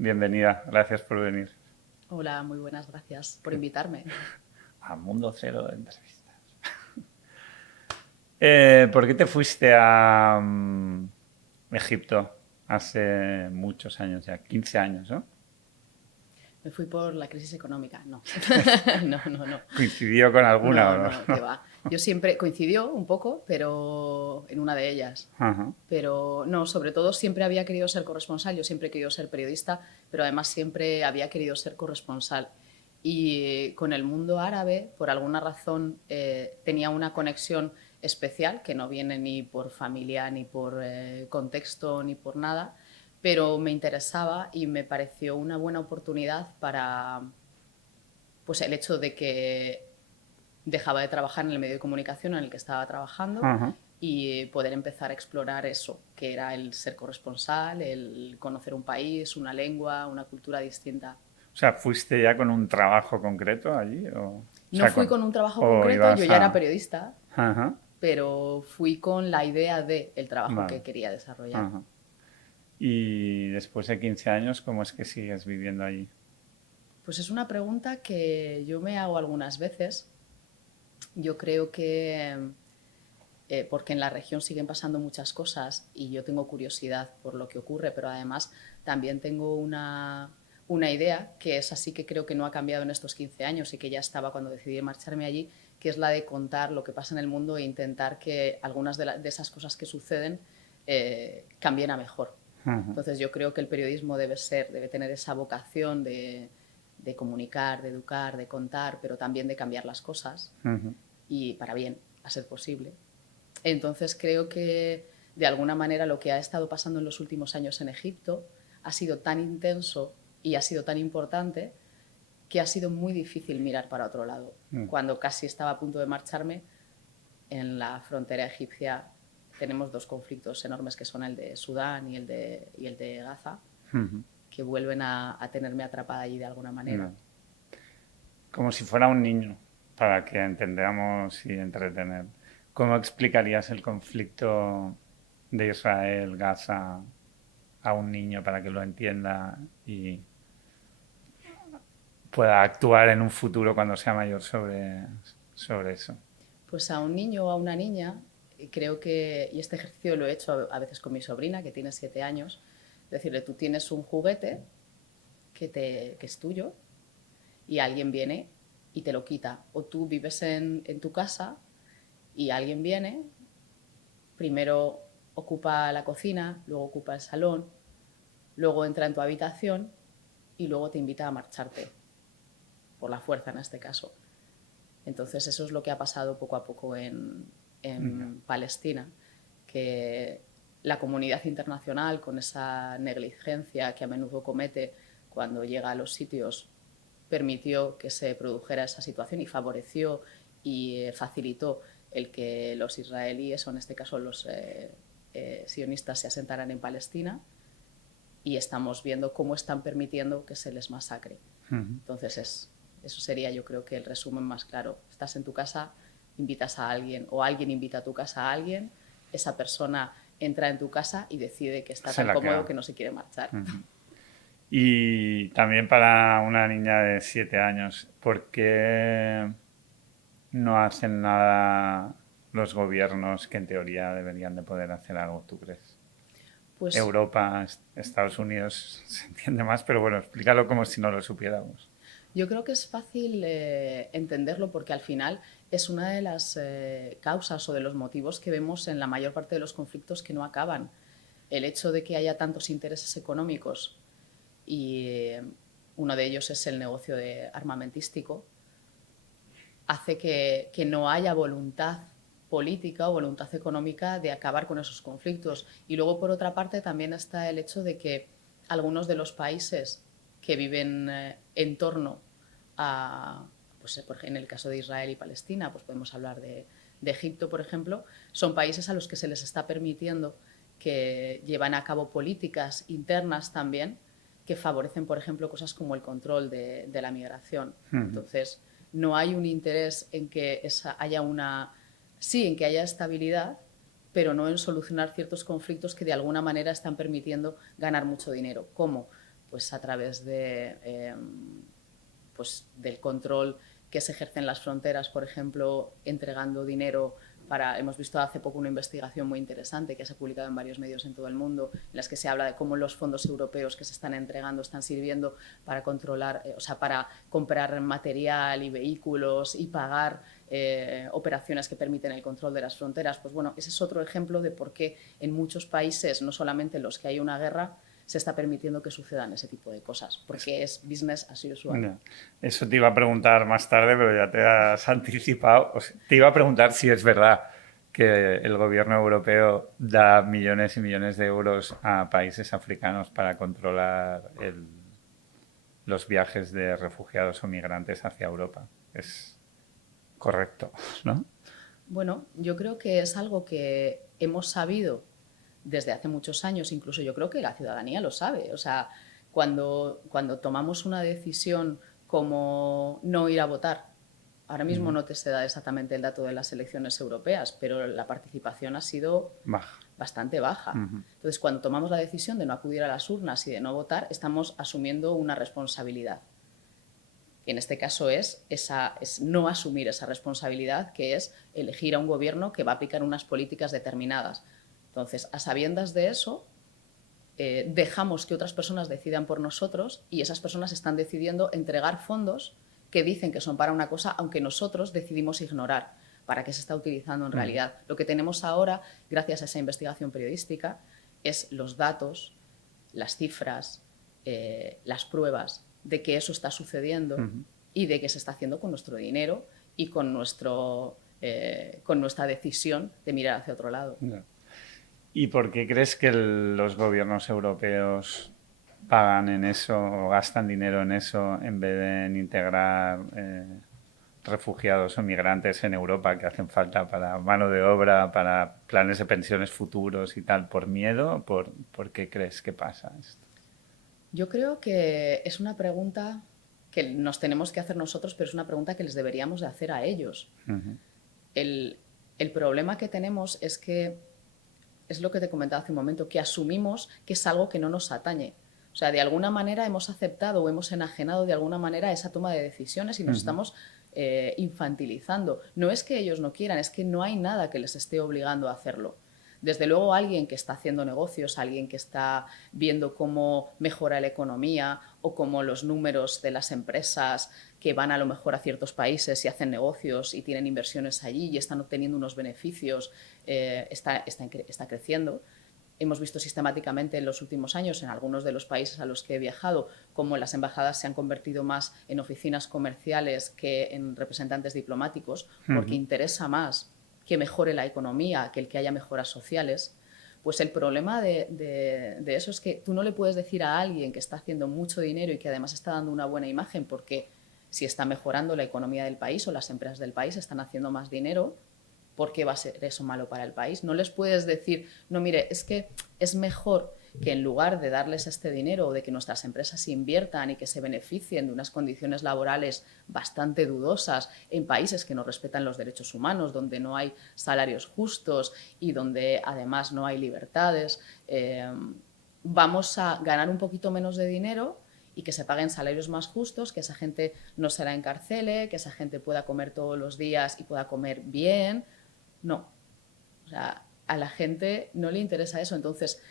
Bienvenida, gracias por venir Hola, muy buenas, gracias por invitarme. a Mundo Cero de Entrevistas. ¿Por qué te fuiste a Egipto hace muchos años ya? 15 años, ¿no? Me fui por la crisis económica, no. No, no, no. ¿Coincidió con alguna o No, no? no, qué va. Yo siempre coincidió un poco, pero en una de ellas. Ajá. Pero no, sobre todo siempre había querido ser corresponsal, yo siempre he querido ser periodista, pero además siempre había querido ser corresponsal. Y con el mundo árabe, por alguna razón, tenía una conexión especial, que no viene ni por familia, ni por contexto, ni por nada, pero me interesaba y me pareció una buena oportunidad para pues, el hecho de que dejaba de trabajar en el medio de comunicación en el que estaba trabajando Ajá. y poder empezar a explorar eso, que era el ser corresponsal, el conocer un país, una lengua, una cultura distinta. O sea, ¿fuiste ya con un trabajo concreto allí? O No sea, fui con un trabajo o concreto, yo ibas ya era a... periodista, Ajá. pero fui con la idea de el trabajo Vale. que quería desarrollar. Ajá. Y después de 15 años, ¿cómo es que sigues viviendo allí? Pues es una pregunta que yo me hago algunas veces. Yo creo que porque en la región siguen pasando muchas cosas y yo tengo curiosidad por lo que ocurre, pero además también tengo una idea que es así que creo que no ha cambiado en estos 15 años y que ya estaba cuando decidí marcharme allí, que es la de contar lo que pasa en el mundo e intentar que algunas de esas cosas que suceden cambien a mejor. Ajá. Entonces yo creo que el periodismo debe tener esa vocación de comunicar, de educar, de contar, pero también de cambiar las cosas Ajá. y para bien, a ser posible. Entonces creo que de alguna manera lo que ha estado pasando en los últimos años en Egipto ha sido tan intenso y ha sido tan importante que ha sido muy difícil mirar para otro lado. Cuando casi estaba a punto de marcharme, en la frontera egipcia tenemos dos conflictos enormes que son el de Sudán y el de Gaza, Ajá. que vuelven a tenerme atrapada allí de alguna manera. No. Como si fuera un niño, para que entendamos y entretener. ¿Cómo explicarías el conflicto de Israel-Gaza a un niño para que lo entienda y pueda actuar en un futuro cuando sea mayor sobre eso? Pues a un niño o a una niña, creo que, y este ejercicio lo he hecho a veces con mi sobrina, que tiene 7 años, decirle, tú tienes un juguete que es tuyo y alguien viene y te lo quita. O tú vives en tu casa y alguien viene, primero ocupa la cocina, luego ocupa el salón, luego entra en tu habitación y luego te invita a marcharte, por la fuerza en este caso. Entonces eso es lo que ha pasado poco a poco en Palestina, que la comunidad internacional, con esa negligencia que a menudo comete cuando llega a los sitios, permitió que se produjera esa situación y favoreció y facilitó el que los israelíes, o en este caso los sionistas, se asentaran en Palestina, y estamos viendo cómo están permitiendo que se les masacre. Entonces eso sería, yo creo, que el resumen más claro. Estás en tu casa, invitas a alguien o alguien invita a tu casa a alguien, esa persona entra en tu casa y decide que está Se tan la cómodo queda. que no se quiere marchar. Y también para una niña de 7 años, ¿por qué no hacen nada los gobiernos que en teoría deberían de poder hacer algo, tú crees? Pues Europa, Estados Unidos se entiende más, pero bueno, explícalo como si no lo supiéramos. yo creo que es fácil entenderlo porque al final es una de las causas o de los motivos que vemos en la mayor parte de los conflictos que no acaban. El hecho de que haya tantos intereses económicos y uno de ellos es el negocio armamentístico, hace que no haya voluntad política o voluntad económica de acabar con esos conflictos. Y luego, por otra parte, también está el hecho de que algunos de los países que viven en torno a, pues, en el caso de Israel y Palestina, pues podemos hablar de Egipto, por ejemplo, son países a los que se les está permitiendo que llevan a cabo políticas internas también que favorecen, por ejemplo, cosas como el control de la migración. Entonces, no hay un interés en que haya una... Sí, en que haya estabilidad, pero no en solucionar ciertos conflictos que de alguna manera están permitiendo ganar mucho dinero. ¿Cómo? pues a través de, pues del control que se ejerce en las fronteras, por ejemplo, entregando dinero hemos visto hace poco una investigación muy interesante que se ha publicado en varios medios en todo el mundo, en las que se habla de cómo los fondos europeos que se están entregando están sirviendo para controlar, o sea, para comprar material y vehículos y pagar operaciones que permiten el control de las fronteras. Pues bueno, ese es otro ejemplo de por qué en muchos países, no solamente en los que hay una guerra, se está permitiendo que sucedan ese tipo de cosas, porque es business as usual. No, eso te iba a preguntar más tarde, pero ya te has anticipado. O sea, te iba a preguntar si es verdad que el gobierno europeo da millones y millones de euros a países africanos para controlar los viajes de refugiados o migrantes hacia Europa. Es correcto, ¿no? Bueno, yo creo que es algo que hemos sabido desde hace muchos años, incluso yo creo que la ciudadanía lo sabe. O sea, cuando tomamos una decisión como no ir a votar, ahora mismo no te se da exactamente el dato de las elecciones europeas, pero la participación ha sido bastante baja. Entonces, cuando tomamos la decisión de no acudir a las urnas y de no votar, estamos asumiendo una responsabilidad. Y en este caso es no asumir esa responsabilidad, que es elegir a un gobierno que va a aplicar unas políticas determinadas. Entonces, a sabiendas de eso, dejamos que otras personas decidan por nosotros y esas personas están decidiendo entregar fondos que dicen que son para una cosa, aunque nosotros decidimos ignorar para qué se está utilizando en realidad. Lo que tenemos ahora, gracias a esa investigación periodística, es los datos, las cifras, las pruebas de que eso está sucediendo y de que se está haciendo con nuestro dinero y con nuestra decisión de mirar hacia otro lado. No. ¿Y por qué crees que los gobiernos europeos pagan en eso o gastan dinero en eso en vez de en integrar refugiados o migrantes en Europa que hacen falta para mano de obra, para planes de pensiones futuros y tal? ¿Por miedo? ¿Por qué crees que pasa esto? Yo creo que es una pregunta que nos tenemos que hacer nosotros, pero es una pregunta que les deberíamos de hacer a ellos. El problema que tenemos es que es lo que te comentaba hace un momento, que asumimos que es algo que no nos atañe. O sea, de alguna manera hemos aceptado o hemos enajenado de alguna manera esa toma de decisiones y nos estamos infantilizando. No es que ellos no quieran, es que no hay nada que les esté obligando a hacerlo. Desde luego, alguien que está haciendo negocios, alguien que está viendo cómo mejora la economía o cómo los números de las empresas que van a lo mejor a ciertos países y hacen negocios y tienen inversiones allí y están obteniendo unos beneficios, está creciendo. Hemos visto sistemáticamente en los últimos años, en algunos de los países a los que he viajado, cómo las embajadas se han convertido más en oficinas comerciales que en representantes diplomáticos, porque interesa más que mejore la economía, que el que haya mejoras sociales. Pues el problema de eso es que tú no le puedes decir a alguien que está haciendo mucho dinero y que además está dando una buena imagen, porque si está mejorando la economía del país o las empresas del país están haciendo más dinero, ¿por qué va a ser eso malo para el país? No les puedes decir, no, mire, es que es mejor que en lugar de darles este dinero o de que nuestras empresas inviertan y que se beneficien de unas condiciones laborales bastante dudosas en países que no respetan los derechos humanos, donde no hay salarios justos y donde además no hay libertades, vamos a ganar un poquito menos de dinero y que se paguen salarios más justos, que esa gente no se la encarcele, que esa gente pueda comer todos los días y pueda comer bien. No. O sea, a la gente no le interesa eso. Entonces,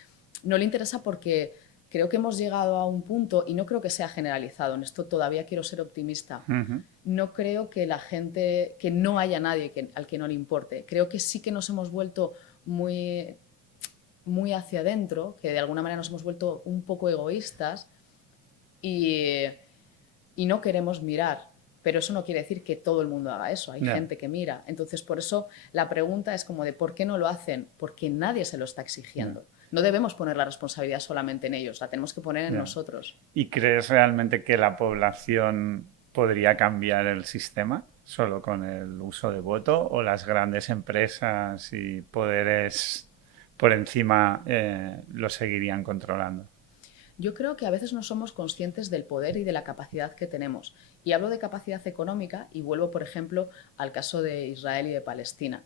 no le interesa porque creo que hemos llegado a un punto, y no creo que sea generalizado, en esto todavía quiero ser optimista, no creo que la gente, que no haya nadie al que no le importe. Creo que sí que nos hemos vuelto muy hacia adentro, que de alguna manera nos hemos vuelto un poco egoístas y no queremos mirar. Pero eso no quiere decir que todo el mundo haga eso. Hay gente que mira. Entonces, por eso la pregunta es como de ¿por qué no lo hacen? Porque nadie se lo está exigiendo. No debemos poner la responsabilidad solamente en ellos, la tenemos que poner en nosotros. ¿Y crees realmente que la población podría cambiar el sistema solo con el uso de voto, o las grandes empresas y poderes por encima lo seguirían controlando? Yo creo que a veces no somos conscientes del poder y de la capacidad que tenemos. Y hablo de capacidad económica y vuelvo, por ejemplo, al caso de Israel y de Palestina.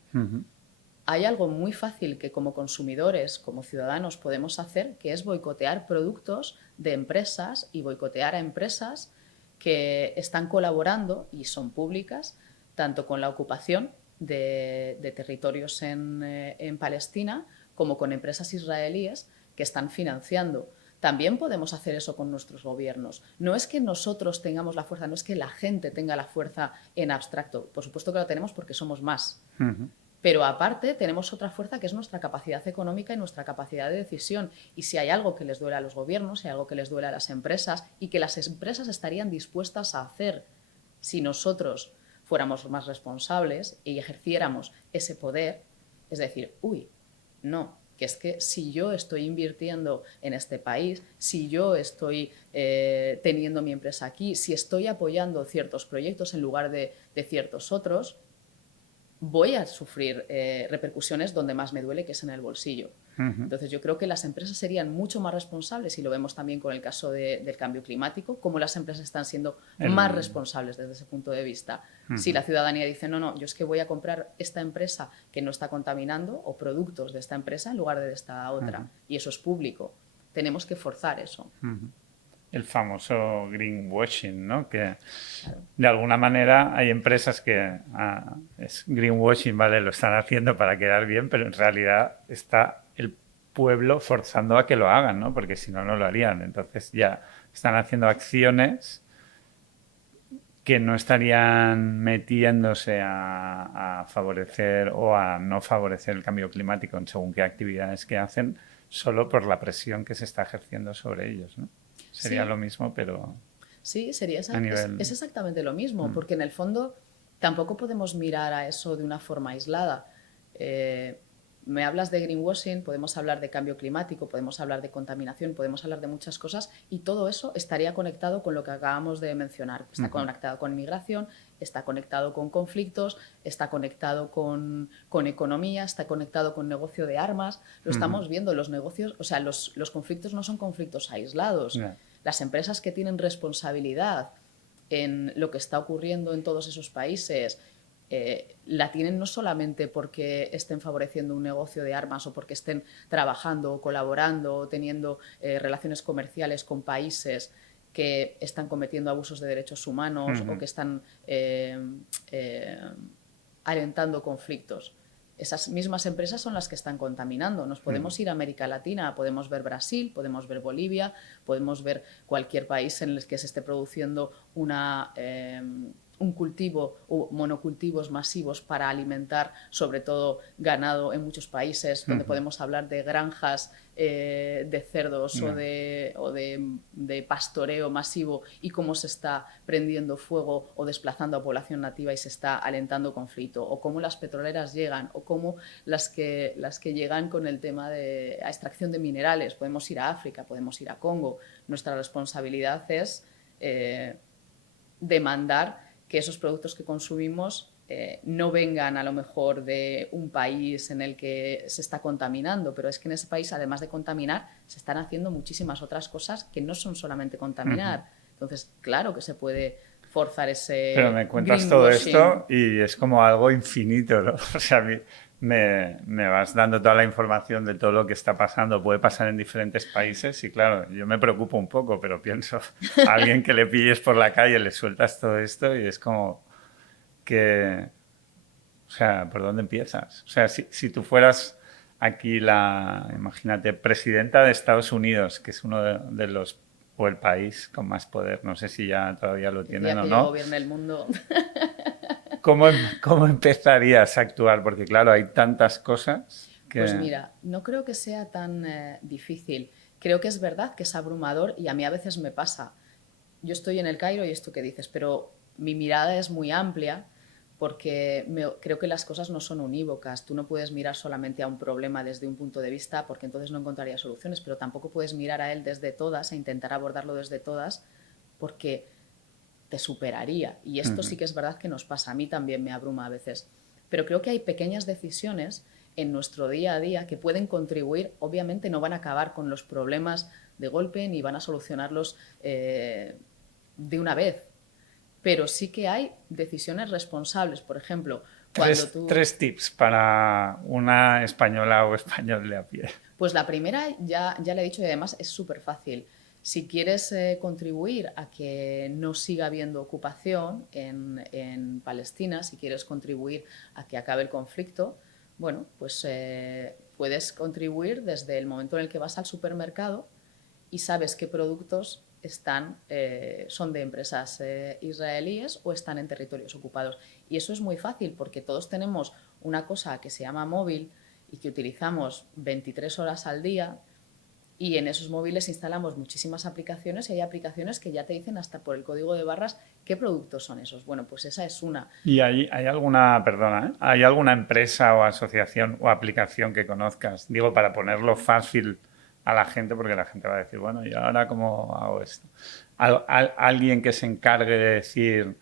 hay algo muy fácil que como consumidores, como ciudadanos podemos hacer, que es boicotear productos de empresas y boicotear a empresas que están colaborando y son públicas, tanto con la ocupación de territorios en Palestina como con empresas israelíes que están financiando. También podemos hacer eso con nuestros gobiernos. No es que nosotros tengamos la fuerza, no es que la gente tenga la fuerza en abstracto. Por supuesto que la tenemos porque somos más. Pero aparte tenemos otra fuerza que es nuestra capacidad económica y nuestra capacidad de decisión. Y si hay algo que les duele a los gobiernos, si hay algo que les duele a las empresas y que las empresas estarían dispuestas a hacer si nosotros fuéramos más responsables y ejerciéramos ese poder, es decir, uy, no, que es que si yo estoy invirtiendo en este país, si yo estoy teniendo mi empresa aquí, si estoy apoyando ciertos proyectos en lugar de ciertos otros, voy a sufrir repercusiones donde más me duele, que es en el bolsillo. Entonces yo creo que las empresas serían mucho más responsables, y lo vemos también con el caso del cambio climático, cómo las empresas están siendo más responsables desde ese punto de vista. Si la ciudadanía dice, no, no, yo es que voy a comprar esta empresa que no está contaminando o productos de esta empresa en lugar de esta otra, y eso es público, tenemos que forzar eso. El famoso greenwashing, ¿no? Que Claro. de alguna manera hay empresas que es greenwashing, ¿vale? Lo están haciendo para quedar bien, pero en realidad está el pueblo forzando a que lo hagan, ¿no? Porque si no, no lo harían. Entonces ya están haciendo acciones que no estarían metiéndose a favorecer o a no favorecer el cambio climático en según qué actividades que hacen, solo por la presión que se está ejerciendo sobre ellos, ¿no? Sería Sí. lo mismo, pero Sí, sería a nivel... es exactamente lo mismo, porque en el fondo tampoco podemos mirar a eso de una forma aislada. Me hablas de greenwashing, podemos hablar de cambio climático, podemos hablar de contaminación, podemos hablar de muchas cosas, y todo eso estaría conectado con lo que acabamos de mencionar. Está conectado con inmigración, está conectado con conflictos, está conectado con economía, está conectado con negocio de armas. Lo estamos viendo, los negocios, o sea, los conflictos no son conflictos aislados. Yeah. Las empresas que tienen responsabilidad en lo que está ocurriendo en todos esos países la tienen no solamente porque estén favoreciendo un negocio de armas o porque estén trabajando o colaborando o teniendo relaciones comerciales con países que están cometiendo abusos de derechos humanos o que están alentando conflictos. Esas mismas empresas son las que están contaminando. Nos podemos ir a América Latina, podemos ver Brasil, podemos ver Bolivia, podemos ver cualquier país en el que se esté produciendo un cultivo o monocultivos masivos para alimentar sobre todo ganado en muchos países, donde podemos hablar de granjas de cerdos o de pastoreo masivo, y cómo se está prendiendo fuego o desplazando a población nativa y se está alentando conflicto, o cómo las petroleras llegan, o cómo las que llegan con el tema de extracción de minerales. Podemos ir a África, podemos ir a Congo. Nuestra responsabilidad es demandar que esos productos que consumimos no vengan a lo mejor de un país en el que se está contaminando, pero es que en ese país, además de contaminar, se están haciendo muchísimas otras cosas que no son solamente contaminar. Entonces, claro que se puede forzar ese Pero me cuentas todo esto y es como algo infinito, ¿no? O sea, a mí me vas dando toda la información de todo lo que está pasando, puede pasar en diferentes países y claro, yo me preocupo un poco, pero pienso, a alguien que le pilles por la calle, le sueltas todo esto y es como que, o sea, ¿por dónde empiezas? O sea, si tú fueras aquí imagínate, presidenta de Estados Unidos, que es uno de los, o el país con más poder, no sé si ya todavía lo tienen o no. Yo gobierne el mundo. ¿Cómo empezarías a actuar? Porque claro, hay tantas cosas que... Pues mira, no creo que sea tan difícil. Creo que es verdad que es abrumador, y a mí a veces me pasa. Yo estoy en el Cairo y esto que dices, pero mi mirada es muy amplia porque creo que las cosas no son unívocas. Tú no puedes mirar solamente a un problema desde un punto de vista, porque entonces no encontrarías soluciones, pero tampoco puedes mirar a él desde todas e intentar abordarlo desde todas, porque te superaría. Y esto sí que es verdad que nos pasa. A mí también me abruma a veces. Pero creo que hay pequeñas decisiones en nuestro día a día que pueden contribuir. Obviamente no van a acabar con los problemas de golpe ni van a solucionarlos de una vez, pero sí que hay decisiones responsables. Por ejemplo, Cuando tú... Tres tips para una española o español de a pie. Pues la primera ya le he dicho y además es súper fácil. Si quieres contribuir a que no siga habiendo ocupación en Palestina, si quieres contribuir a que acabe el conflicto, bueno, pues puedes contribuir desde el momento en el que vas al supermercado y sabes qué productos son de empresas israelíes o están en territorios ocupados. Y eso es muy fácil porque todos tenemos una cosa que se llama móvil y que utilizamos 23 horas al día, y en esos móviles instalamos muchísimas aplicaciones y hay aplicaciones que ya te dicen hasta por el código de barras qué productos son esos. Bueno, pues esa es una. ¿Y hay alguna, perdona, hay alguna empresa o asociación o aplicación que conozcas? Digo, para ponerlo fácil a la gente, porque la gente va a decir, bueno, ¿y ahora cómo hago esto? Alguien que se encargue de decir,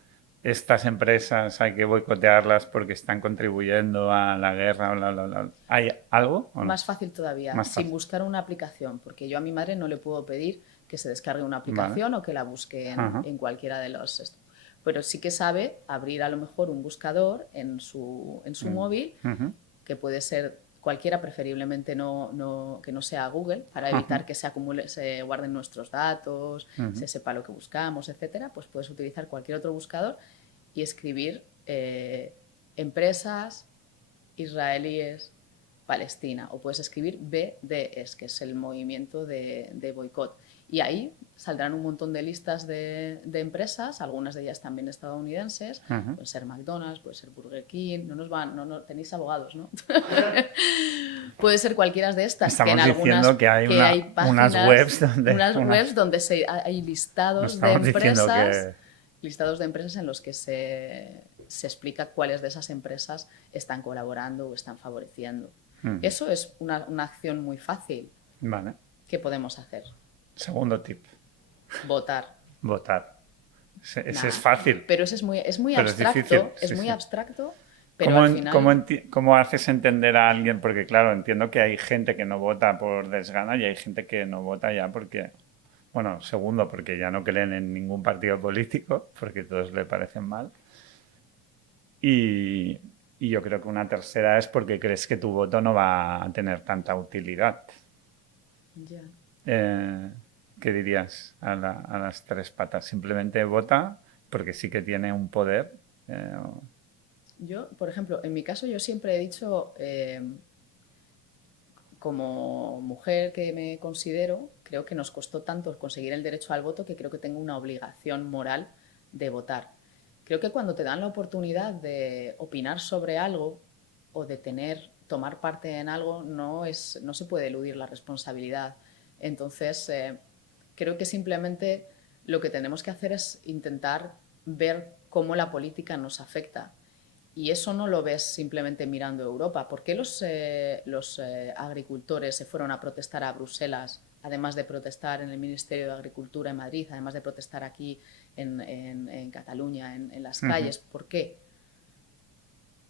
estas empresas hay que boicotearlas porque están contribuyendo a la guerra, bla, bla, bla. ¿Hay algo o no? Más fácil todavía, Más sin fácil. buscar una aplicación, porque yo a mi madre no le puedo pedir que se descargue una aplicación Vale. o que la busque Ajá. en cualquiera de los... Pero sí que sabe abrir a lo mejor un buscador en su móvil, Ujú. que puede ser cualquiera, preferiblemente que no sea Google, para evitar que se guarden nuestros datos, se sepa lo que buscamos, etcétera. Pues puedes utilizar cualquier otro buscador y escribir empresas israelíes Palestina, o puedes escribir BDS, que es el movimiento de boicot. Y ahí saldrán un montón de listas de empresas, algunas de ellas también estadounidenses, puede ser McDonald's, puede ser Burger King, tenéis abogados, ¿no? Puede ser cualquiera de estas, que en Estamos algunas diciendo que hay hay unas páginas, webs donde... unas webs donde hay No listados de estamos diciendo empresas, que... listados de empresas en los que se explica cuáles de esas empresas están colaborando o están favoreciendo. Eso es una acción muy fácil Vale. que podemos hacer. Segundo tip. Votar. Votar. Ese es Nah, fácil. pero eso es muy Pero es abstracto, difícil. es Sí, muy sí. abstracto, pero al final... ¿Cómo haces entender a alguien? Porque claro, entiendo que hay gente que no vota por desgana y hay gente que no vota ya porque... Bueno, segundo, porque ya no creen en ningún partido político, porque todos le parecen mal. Y yo creo que una tercera es porque crees que tu voto no va a tener tanta utilidad. Ya. ¿Qué dirías a las tres patas? Simplemente vota porque sí que tiene un poder. Yo, por ejemplo, en mi caso yo siempre he dicho, como mujer que me considero, creo que nos costó tanto conseguir el derecho al voto que creo que tengo una obligación moral de votar. Creo que cuando te dan la oportunidad de opinar sobre algo o de tomar parte en algo, no se puede eludir la responsabilidad. Entonces, creo que simplemente lo que tenemos que hacer es intentar ver cómo la política nos afecta. Y eso no lo ves simplemente mirando Europa. ¿Por qué los agricultores se fueron a protestar a Bruselas, además de protestar en el Ministerio de Agricultura en Madrid, además de protestar aquí en Cataluña, en las calles? ¿Por qué?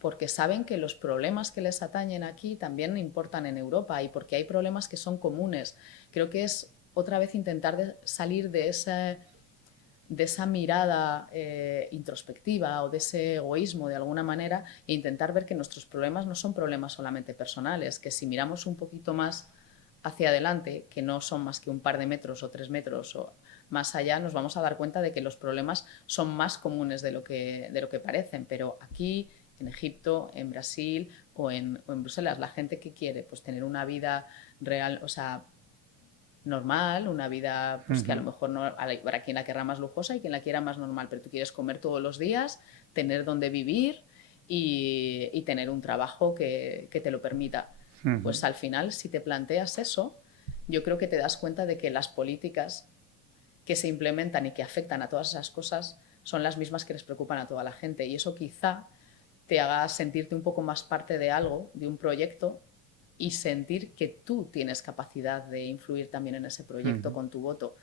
Porque saben que los problemas que les atañen aquí también importan en Europa y porque hay problemas que son comunes. Creo que es otra vez intentar salir de esa mirada introspectiva o de ese egoísmo de alguna manera e intentar ver que nuestros problemas no son problemas solamente personales, que si miramos un poquito más hacia adelante, que no son más que un par de metros o 3 metros o más allá, nos vamos a dar cuenta de que los problemas son más comunes de lo que parecen. Pero aquí, en Egipto, en Brasil o en Bruselas, la gente que quiere pues tener una vida real, o sea, normal, una vida pues, que a lo mejor no, habrá quien la querrá más lujosa y quien la quiera más normal, pero tú quieres comer todos los días, tener donde vivir y tener un trabajo que te lo permita. Pues al final, si te planteas eso, yo creo que te das cuenta de que las políticas que se implementan y que afectan a todas esas cosas son las mismas que les preocupan a toda la gente, y eso quizá te haga sentirte un poco más parte de algo, de un proyecto, y sentir que tú tienes capacidad de influir también en ese proyecto con tu voto.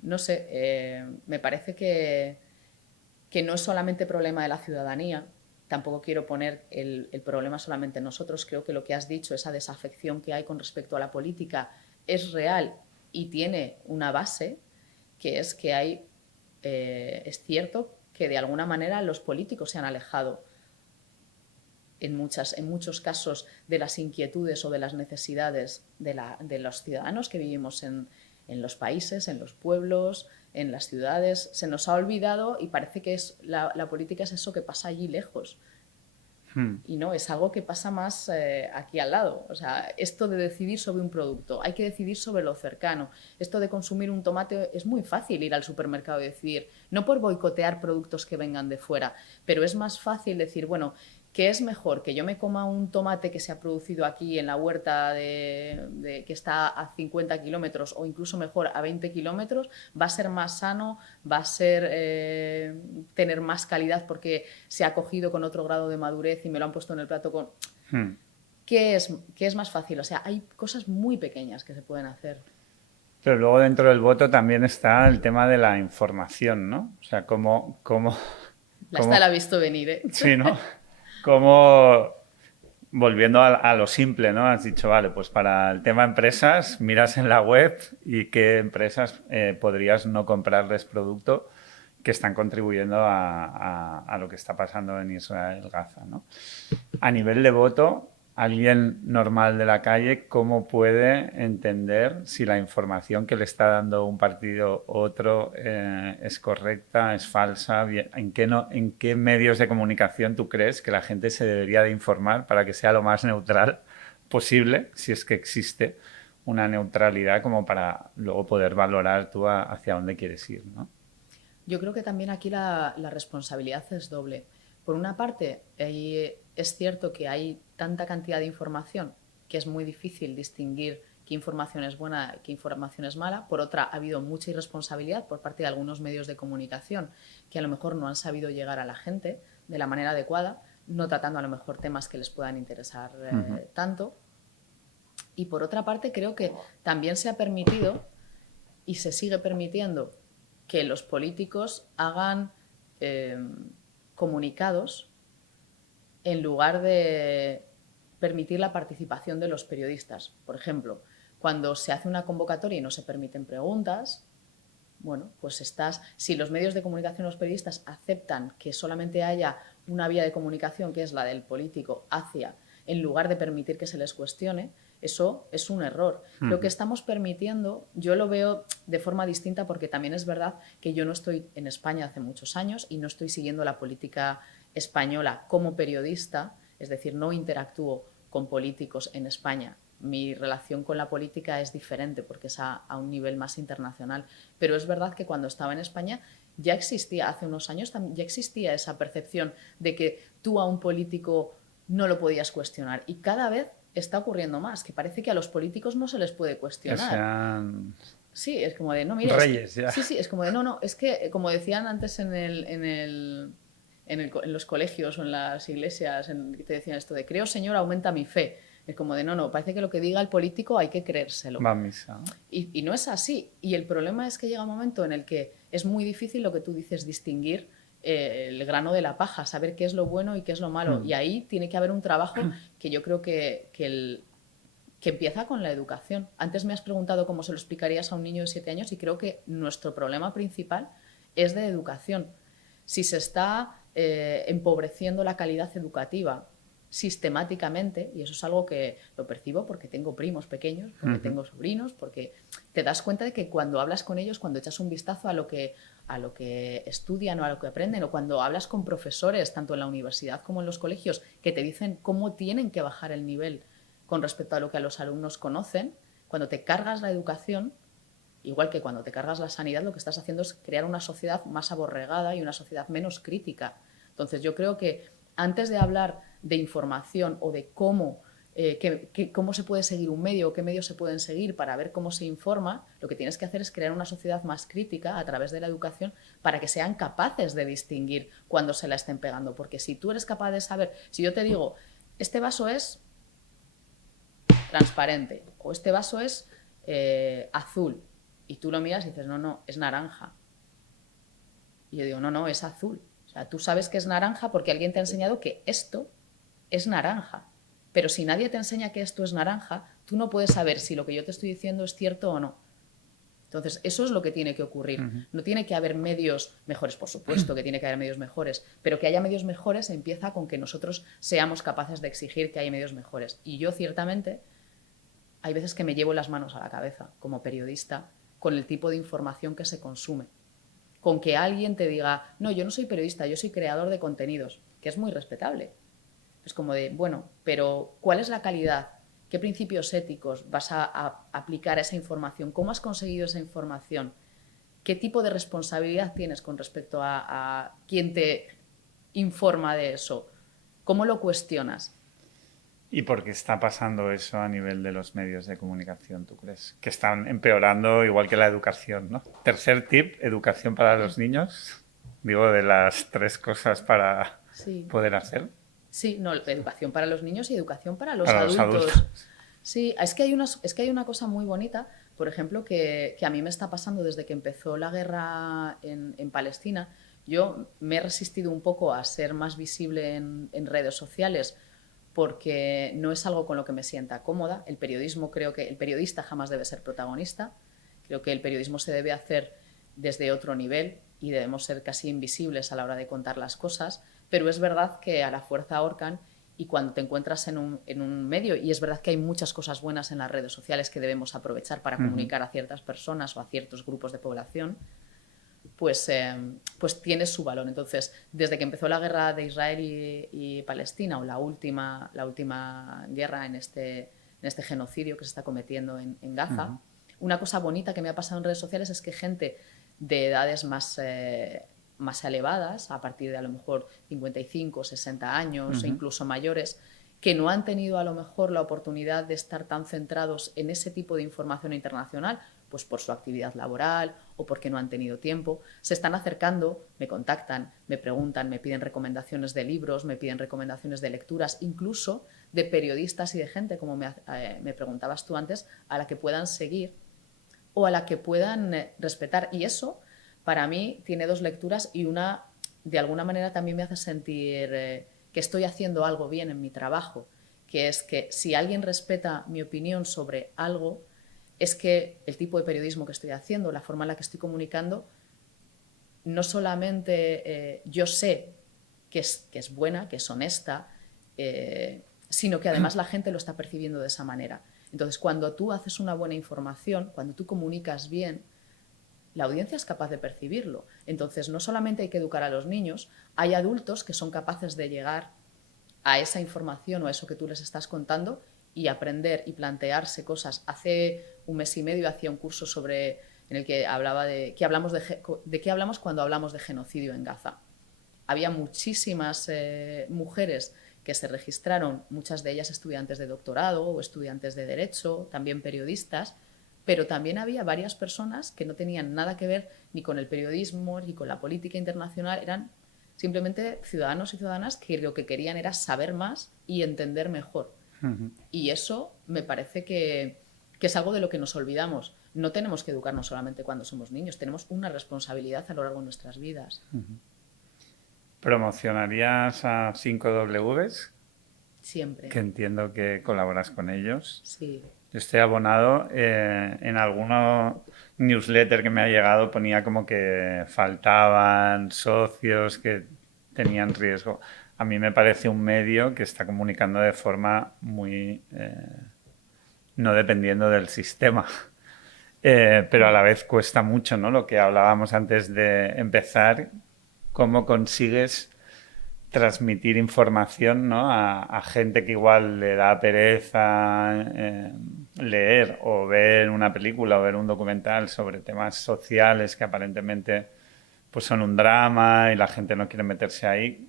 No sé, me parece que no es solamente problema de la ciudadanía, tampoco quiero poner el problema solamente en nosotros. Creo que lo que has dicho, esa desafección que hay con respecto a la política, es real y tiene una base, que es que es cierto que de alguna manera los políticos se han alejado en muchos casos de las inquietudes o de las necesidades de los ciudadanos que vivimos en los países, en los pueblos, en las ciudades. Se nos ha olvidado y parece que la política es eso que pasa allí lejos. Y no, es algo que pasa más aquí al lado. O sea, esto de decidir sobre un producto, hay que decidir sobre lo cercano. Esto de consumir un tomate, es muy fácil ir al supermercado y decidir, no por boicotear productos que vengan de fuera, pero es más fácil decir, bueno, ¿qué es mejor? ¿Que yo me coma un tomate que se ha producido aquí en la huerta que está a 50 kilómetros o incluso mejor a 20 kilómetros? ¿Va a ser más sano? ¿Va a ser tener más calidad porque se ha cogido con otro grado de madurez y me lo han puesto en el plato con... ¿Qué es más fácil? O sea, hay cosas muy pequeñas que se pueden hacer. Pero luego dentro del voto también está el tema de la información, ¿no? O sea, Esta la he visto venir, ¿eh? Sí, ¿no? Como, volviendo a lo simple, ¿no? Has dicho, vale, pues para el tema empresas, miras en la web y qué empresas podrías no comprarles producto que están contribuyendo a lo que está pasando en Israel-Gaza, ¿no? A nivel de voto, alguien normal de la calle, ¿cómo puede entender si la información que le está dando un partido u otro es correcta, es falsa? ¿En qué medios de comunicación tú crees que la gente se debería de informar para que sea lo más neutral posible, si es que existe una neutralidad como para luego poder valorar tú hacia dónde quieres ir, ¿no? Yo creo que también aquí la responsabilidad es doble. Por una parte, es cierto que hay tanta cantidad de información que es muy difícil distinguir qué información es buena y qué información es mala. Por otra, ha habido mucha irresponsabilidad por parte de algunos medios de comunicación que a lo mejor no han sabido llegar a la gente de la manera adecuada, no tratando a lo mejor temas que les puedan interesar tanto. Y por otra parte, creo que también se ha permitido y se sigue permitiendo que los políticos hagan comunicados en lugar de permitir la participación de los periodistas. Por ejemplo, cuando se hace una convocatoria y no se permiten preguntas, bueno, pues si los medios de comunicación, los periodistas aceptan que solamente haya una vía de comunicación, que es la del político, en lugar de permitir que se les cuestione, eso es un error. Lo que estamos permitiendo, yo lo veo de forma distinta porque también es verdad que yo no estoy en España hace muchos años y no estoy siguiendo la política española como periodista, es decir, no interactúo con políticos en España. Mi relación con la política es diferente porque es a un nivel más internacional. Pero es verdad que cuando estaba en España ya existía, hace unos años, ya existía esa percepción de que tú a un político no lo podías cuestionar. Y cada vez está ocurriendo más, que parece que a los políticos no se les puede cuestionar. Que sean... Sí, es como de, no, mira, reyes, ya. Sí, es como de, no, es que, como decían antes en los colegios o en las iglesias, que te decían esto de, creo, Señor, aumenta mi fe. Es como de, no, parece que lo que diga el político hay que creérselo. Va a misa, ¿no? Y no es así. Y el problema es que llega un momento en el que es muy difícil lo que tú dices, distinguir el grano de la paja, saber qué es lo bueno y qué es lo malo. Y ahí tiene que haber un trabajo que yo creo que empieza con la educación. Antes me has preguntado cómo se lo explicarías a un niño de 7 años y creo que nuestro problema principal es de educación. Si se está empobreciendo la calidad educativa sistemáticamente, y eso es algo que lo percibo porque tengo primos pequeños, porque tengo sobrinos, porque te das cuenta de que cuando hablas con ellos, cuando echas un vistazo a lo que estudian o a lo que aprenden, o cuando hablas con profesores, tanto en la universidad como en los colegios, que te dicen cómo tienen que bajar el nivel con respecto a lo que a los alumnos conocen, cuando te cargas la educación, igual que cuando te cargas la sanidad, lo que estás haciendo es crear una sociedad más aborregada y una sociedad menos crítica. Entonces yo creo que antes de hablar de información o de cómo se puede seguir un medio o qué medios se pueden seguir para ver cómo se informa, lo que tienes que hacer es crear una sociedad más crítica a través de la educación para que sean capaces de distinguir cuando se la estén pegando. Porque si tú eres capaz de saber, si yo te digo, este vaso es transparente o este vaso es azul, y tú lo miras y dices, no, es naranja. Y yo digo, no, es azul. O sea, tú sabes que es naranja porque alguien te ha enseñado que esto es naranja. Pero si nadie te enseña que esto es naranja, tú no puedes saber si lo que yo te estoy diciendo es cierto o no. Entonces, eso es lo que tiene que ocurrir. No tiene que haber medios mejores, por supuesto que tiene que haber medios mejores, pero que haya medios mejores empieza con que nosotros seamos capaces de exigir que haya medios mejores. Y yo, ciertamente, hay veces que me llevo las manos a la cabeza, como periodista, con el tipo de información que se consume. Con que alguien te diga, no, yo no soy periodista, yo soy creador de contenidos, que es muy respetable. Es como de, bueno, pero ¿cuál es la calidad? ¿Qué principios éticos vas a aplicar a esa información? ¿Cómo has conseguido esa información? ¿Qué tipo de responsabilidad tienes con respecto a quién te informa de eso? ¿Cómo lo cuestionas? ¿Y por qué está pasando eso a nivel de los medios de comunicación, tú crees? Que están empeorando igual que la educación, ¿no? Tercer tip, educación para los niños. Digo, de las 3 cosas para Sí. poder hacer. Sí, no, educación para los niños y educación para los Para los adultos. adultos. Sí, es que hay una cosa muy bonita, por ejemplo, que a mí me está pasando desde que empezó la guerra en Palestina. Yo me he resistido un poco a ser más visible en redes sociales porque no es algo con lo que me sienta cómoda. El periodismo, creo que el periodista jamás debe ser protagonista. Creo que el periodismo se debe hacer desde otro nivel y debemos ser casi invisibles a la hora de contar las cosas, pero es verdad que a la fuerza ahorcan y cuando te encuentras en un medio, y es verdad que hay muchas cosas buenas en las redes sociales que debemos aprovechar para comunicar a ciertas personas o a ciertos grupos de población, pues tiene su valor. Entonces, desde que empezó la guerra de Israel y Palestina, o la última guerra en este genocidio que se está cometiendo en Gaza, una cosa bonita que me ha pasado en redes sociales es que gente de edades más elevadas, a partir de a lo mejor 55, 60 años, o incluso mayores, que no han tenido a lo mejor la oportunidad de estar tan centrados en ese tipo de información internacional, pues por su actividad laboral o porque no han tenido tiempo, se están acercando, me contactan, me preguntan, me piden recomendaciones de libros, me piden recomendaciones de lecturas, incluso de periodistas y de gente, como me preguntabas tú antes, a la que puedan seguir o a la que puedan respetar. Y eso, para mí, tiene 2 lecturas y una, de alguna manera, también me hace sentir que estoy haciendo algo bien en mi trabajo, que es que si alguien respeta mi opinión sobre algo, es que el tipo de periodismo que estoy haciendo, la forma en la que estoy comunicando, no solamente yo sé que es buena, que es honesta, sino que además la gente lo está percibiendo de esa manera. Entonces, cuando tú haces una buena información, cuando tú comunicas bien, la audiencia es capaz de percibirlo. Entonces, no solamente hay que educar a los niños, hay adultos que son capaces de llegar a esa información o a eso que tú les estás contando y aprender y plantearse cosas. Hace un mes y medio hacía un curso en el que hablaba de qué hablamos cuando hablamos de genocidio en Gaza. Había muchísimas mujeres que se registraron, muchas de ellas estudiantes de doctorado o estudiantes de derecho, también periodistas, pero también había varias personas que no tenían nada que ver ni con el periodismo ni con la política internacional, eran simplemente ciudadanos y ciudadanas que lo que querían era saber más y entender mejor. Y eso me parece que es algo de lo que nos olvidamos. No tenemos que educarnos solamente cuando somos niños, tenemos una responsabilidad a lo largo de nuestras vidas. ¿Promocionarías a 5Ws? Siempre. Que entiendo que colaboras con ellos. Sí. Yo estoy abonado. En alguno newsletter que me ha llegado ponía como que faltaban socios que tenían riesgo. A mí me parece un medio que está comunicando de forma muy... no dependiendo del sistema. Pero a la vez cuesta mucho, ¿no? Lo que hablábamos antes de empezar, cómo consigues transmitir información, ¿no? a gente que igual le da pereza leer o ver una película o ver un documental sobre temas sociales que aparentemente pues son un drama y la gente no quiere meterse ahí.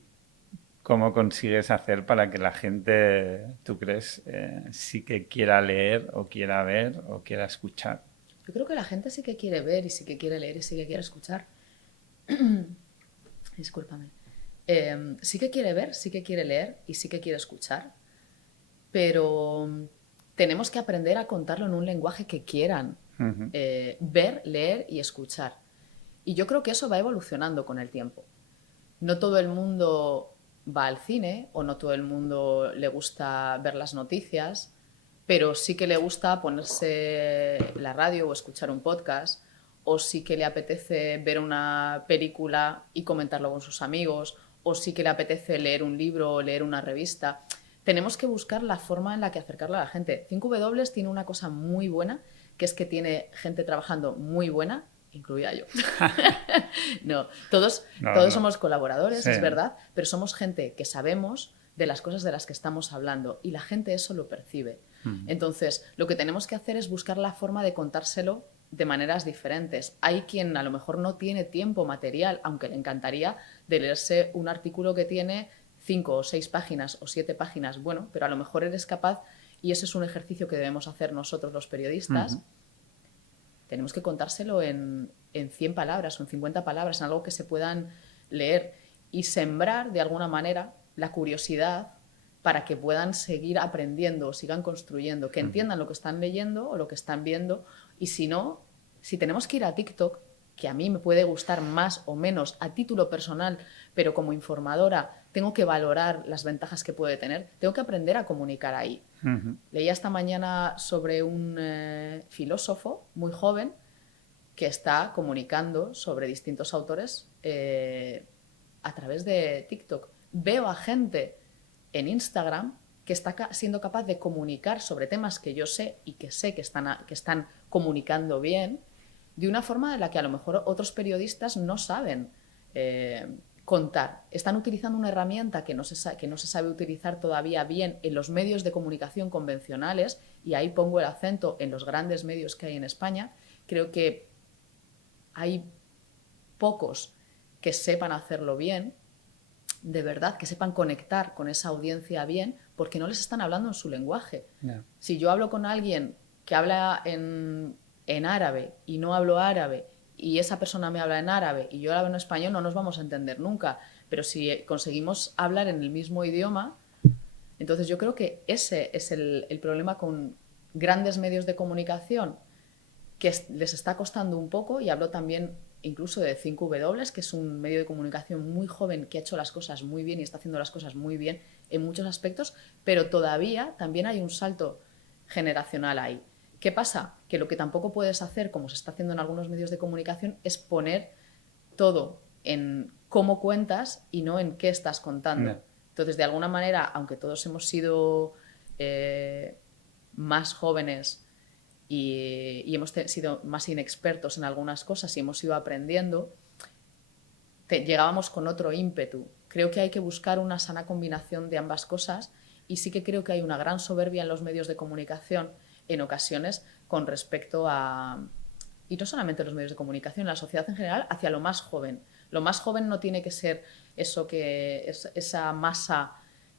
¿Cómo consigues hacer para que la gente, tú crees, sí que quiera leer o quiera ver o quiera escuchar? Yo creo que la gente sí que quiere ver y sí que quiere leer y sí que quiere escuchar. Discúlpame. Sí que quiere ver, sí que quiere leer y sí que quiere escuchar, pero tenemos que aprender a contarlo en un lenguaje que quieran ver, leer y escuchar. Y yo creo que eso va evolucionando con el tiempo. No todo el mundo va al cine o no todo el mundo le gusta ver las noticias, pero sí que le gusta ponerse la radio o escuchar un podcast o sí que le apetece ver una película y comentarlo con sus amigos, o sí que le apetece leer un libro o leer una revista. Tenemos que buscar la forma en la que acercarlo a la gente. 5W tiene una cosa muy buena, que es que tiene gente trabajando muy buena, incluida yo. No, No, todos no. somos colaboradores, Sí. es verdad, pero somos gente que sabemos de las cosas de las que estamos hablando y la gente eso lo percibe. Entonces, lo que tenemos que hacer es buscar la forma de contárselo de maneras diferentes. Hay quien a lo mejor no tiene tiempo material, aunque le encantaría, de leerse un artículo que tiene 5 o 6 páginas o 7 páginas, bueno, pero a lo mejor eres capaz, y ese es un ejercicio que debemos hacer nosotros los periodistas, tenemos que contárselo en 100 palabras o en 50 palabras, en algo que se puedan leer y sembrar de alguna manera la curiosidad para que puedan seguir aprendiendo o sigan construyendo, que entiendan lo que están leyendo o lo que están viendo. Y si no, si tenemos que ir a TikTok, que a mí me puede gustar más o menos a título personal, pero como informadora tengo que valorar las ventajas que puede tener, tengo que aprender a comunicar ahí. Leía esta mañana sobre un filósofo muy joven que está comunicando sobre distintos autores a través de TikTok. Veo a gente en Instagram que está siendo capaz de comunicar sobre temas que yo sé y que sé que están comunicando bien, de una forma de la que a lo mejor otros periodistas no saben contar. Están utilizando una herramienta que no se sabe utilizar todavía bien en los medios de comunicación convencionales, y ahí pongo el acento en los grandes medios que hay en España. Creo que hay pocos que sepan hacerlo bien, de verdad, que sepan conectar con esa audiencia bien, porque no les están hablando en su lenguaje. Yeah. Si yo hablo con alguien que habla en árabe y no hablo árabe, y esa persona me habla en árabe y yo hablo en español, no nos vamos a entender nunca. Pero si conseguimos hablar en el mismo idioma, entonces yo creo que ese es el problema con grandes medios de comunicación, que les está costando un poco, y hablo también incluso de 5W, que es un medio de comunicación muy joven que ha hecho las cosas muy bien y está haciendo las cosas muy bien en muchos aspectos, pero todavía también hay un salto generacional ahí. ¿Qué pasa? Que lo que tampoco puedes hacer, como se está haciendo en algunos medios de comunicación, es poner todo en cómo cuentas y no en qué estás contando. No. Entonces, de alguna manera, aunque todos hemos sido más jóvenes y hemos sido más inexpertos en algunas cosas y hemos ido aprendiendo, llegábamos con otro ímpetu. Creo que hay que buscar una sana combinación de ambas cosas, y sí que creo que hay una gran soberbia en los medios de comunicación en ocasiones con respecto a, y no solamente los medios de comunicación, la sociedad en general, hacia lo más joven. Lo más joven no tiene que ser eso, que es esa masa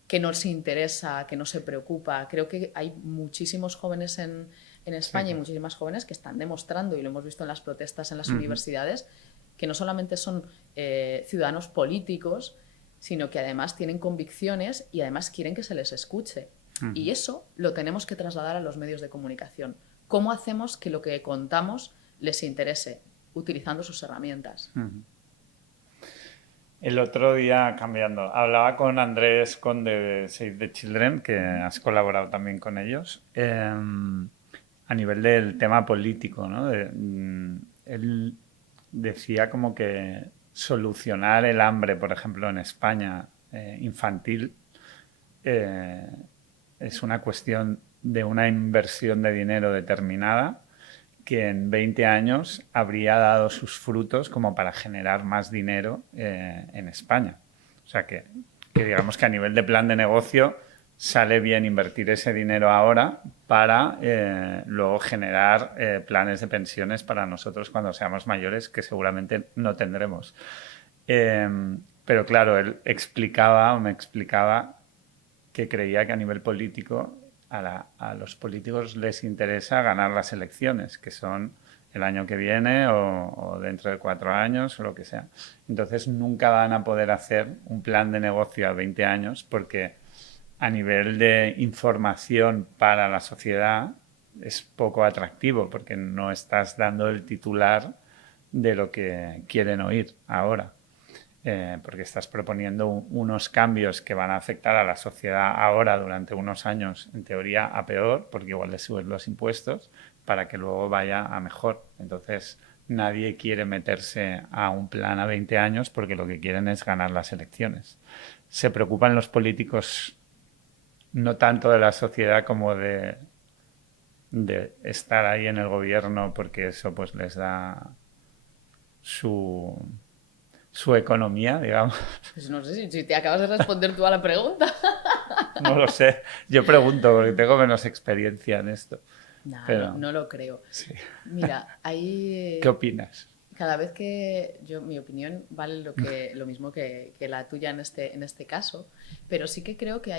que no se interesa, que no se preocupa. Creo que hay muchísimos jóvenes en España, y muchísimas jóvenes que están demostrando, y lo hemos visto en las protestas en las universidades, que no solamente son ciudadanos políticos, sino que además tienen convicciones y además quieren que se les escuche. Y eso lo tenemos que trasladar a los medios de comunicación. ¿Cómo hacemos que lo que contamos les interese? Utilizando sus herramientas. El otro día, cambiando, hablaba con Andrés Conde de Save the Children, que has colaborado también con ellos, a nivel del tema político, ¿no? Él decía como que solucionar el hambre, por ejemplo, en España, infantil, es una cuestión de una inversión de dinero determinada que en 20 años habría dado sus frutos como para generar más dinero en España. O sea que digamos que a nivel de plan de negocio sale bien invertir ese dinero ahora para luego generar planes de pensiones para nosotros cuando seamos mayores, que seguramente no tendremos. Pero claro, él me explicaba que creía que a nivel político a los políticos les interesa ganar las elecciones, que son el año que viene o dentro de 4 años o lo que sea. Entonces nunca van a poder hacer un plan de negocio a 20 años porque a nivel de información para la sociedad es poco atractivo porque no estás dando el titular de lo que quieren oír ahora. Porque estás proponiendo unos cambios que van a afectar a la sociedad ahora durante unos años, en teoría, a peor, porque igual le suben los impuestos, para que luego vaya a mejor. Entonces, nadie quiere meterse a un plan a 20 años porque lo que quieren es ganar las elecciones. Se preocupan los políticos no tanto de la sociedad como de estar ahí en el gobierno porque eso pues les da su, su economía, digamos. Pues no sé si te acabas de responder tú a la pregunta. No lo sé. Yo pregunto porque tengo menos experiencia en esto. No, no, Pero no lo creo. sí. Mira, ¿Qué opinas? cada vez que mi opinión vale lo mismo que la tuya en este caso, pero sí que creo que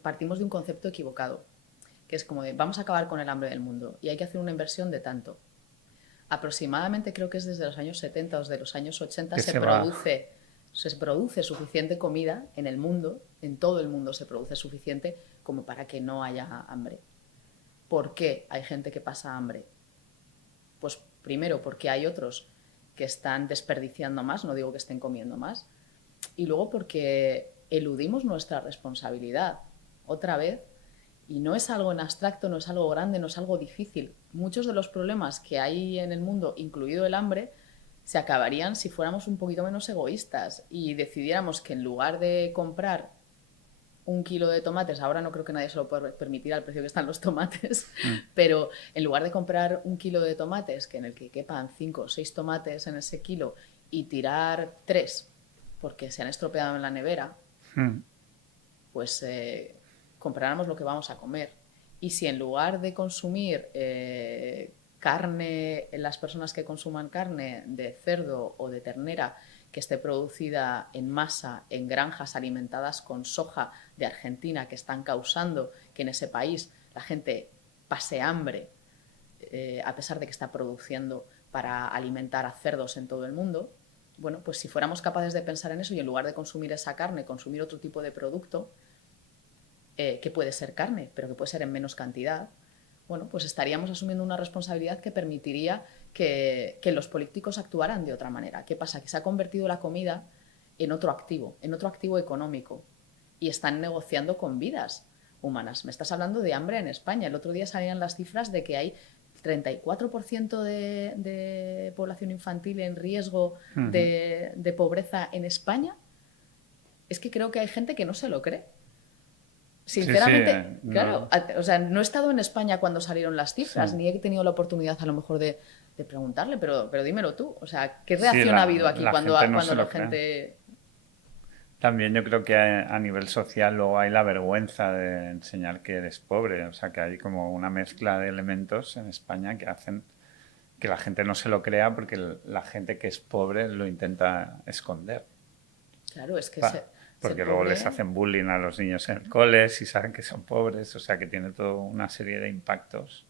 partimos de un concepto equivocado, que es como de vamos a acabar con el hambre del mundo y hay que hacer una inversión de tanto. Aproximadamente creo que es desde los años 70 o desde los años 80 Que se va. se produce suficiente comida en el mundo, en todo el mundo se produce suficiente como para que no haya hambre. ¿Por qué hay gente que pasa hambre? Pues primero porque hay otros que están desperdiciando más, no digo que estén comiendo más, y luego porque eludimos nuestra responsabilidad otra vez, y no es algo en abstracto, no es algo grande, no es algo difícil. Muchos de los problemas que hay en el mundo, incluido el hambre, se acabarían si fuéramos un poquito menos egoístas y decidiéramos que en lugar de comprar 1 kilo de tomates, ahora no creo que nadie se lo pueda permitir al precio que están los tomates, pero en lugar de comprar 1 kilo de tomates, que en el que quepan 5 o 6 tomates en ese kilo, y tirar 3 porque se han estropeado en la nevera, pues compráramos lo que vamos a comer. Y si en lugar de consumir carne, las personas que consuman carne de cerdo o de ternera que esté producida en masa en granjas alimentadas con soja de Argentina, que están causando que en ese país la gente pase hambre, a pesar de que está produciendo para alimentar a cerdos en todo el mundo, bueno, pues si fuéramos capaces de pensar en eso y en lugar de consumir esa carne, consumir otro tipo de producto, que puede ser carne, pero que puede ser en menos cantidad, bueno, pues estaríamos asumiendo una responsabilidad que permitiría que los políticos actuaran de otra manera. ¿Qué pasa? Que se ha convertido la comida en otro activo económico, y están negociando con vidas humanas. Me estás hablando de hambre en España. El otro día salían las cifras de que hay 34% de población infantil en riesgo de pobreza en España. Es que creo que hay gente que no se lo cree. Sí, sí, Sinceramente, claro, no. o sea, no he estado en España cuando salieron las Sí. cifras, ni he tenido la oportunidad a lo mejor de preguntarle, pero dímelo tú, o sea, ¿qué Sí, reacción ha habido aquí la cuando, gente no cuando se la lo cree. gente... También yo creo que a nivel social luego hay la vergüenza de enseñar que eres pobre. O sea, que hay como una mezcla de elementos en España que hacen que la gente no se lo crea porque la gente que es pobre lo intenta esconder. Claro, es que Pa- ser Porque luego les pobre... hacen bullying a los niños en el cole si saben que son pobres. O sea, que tiene toda una serie de impactos.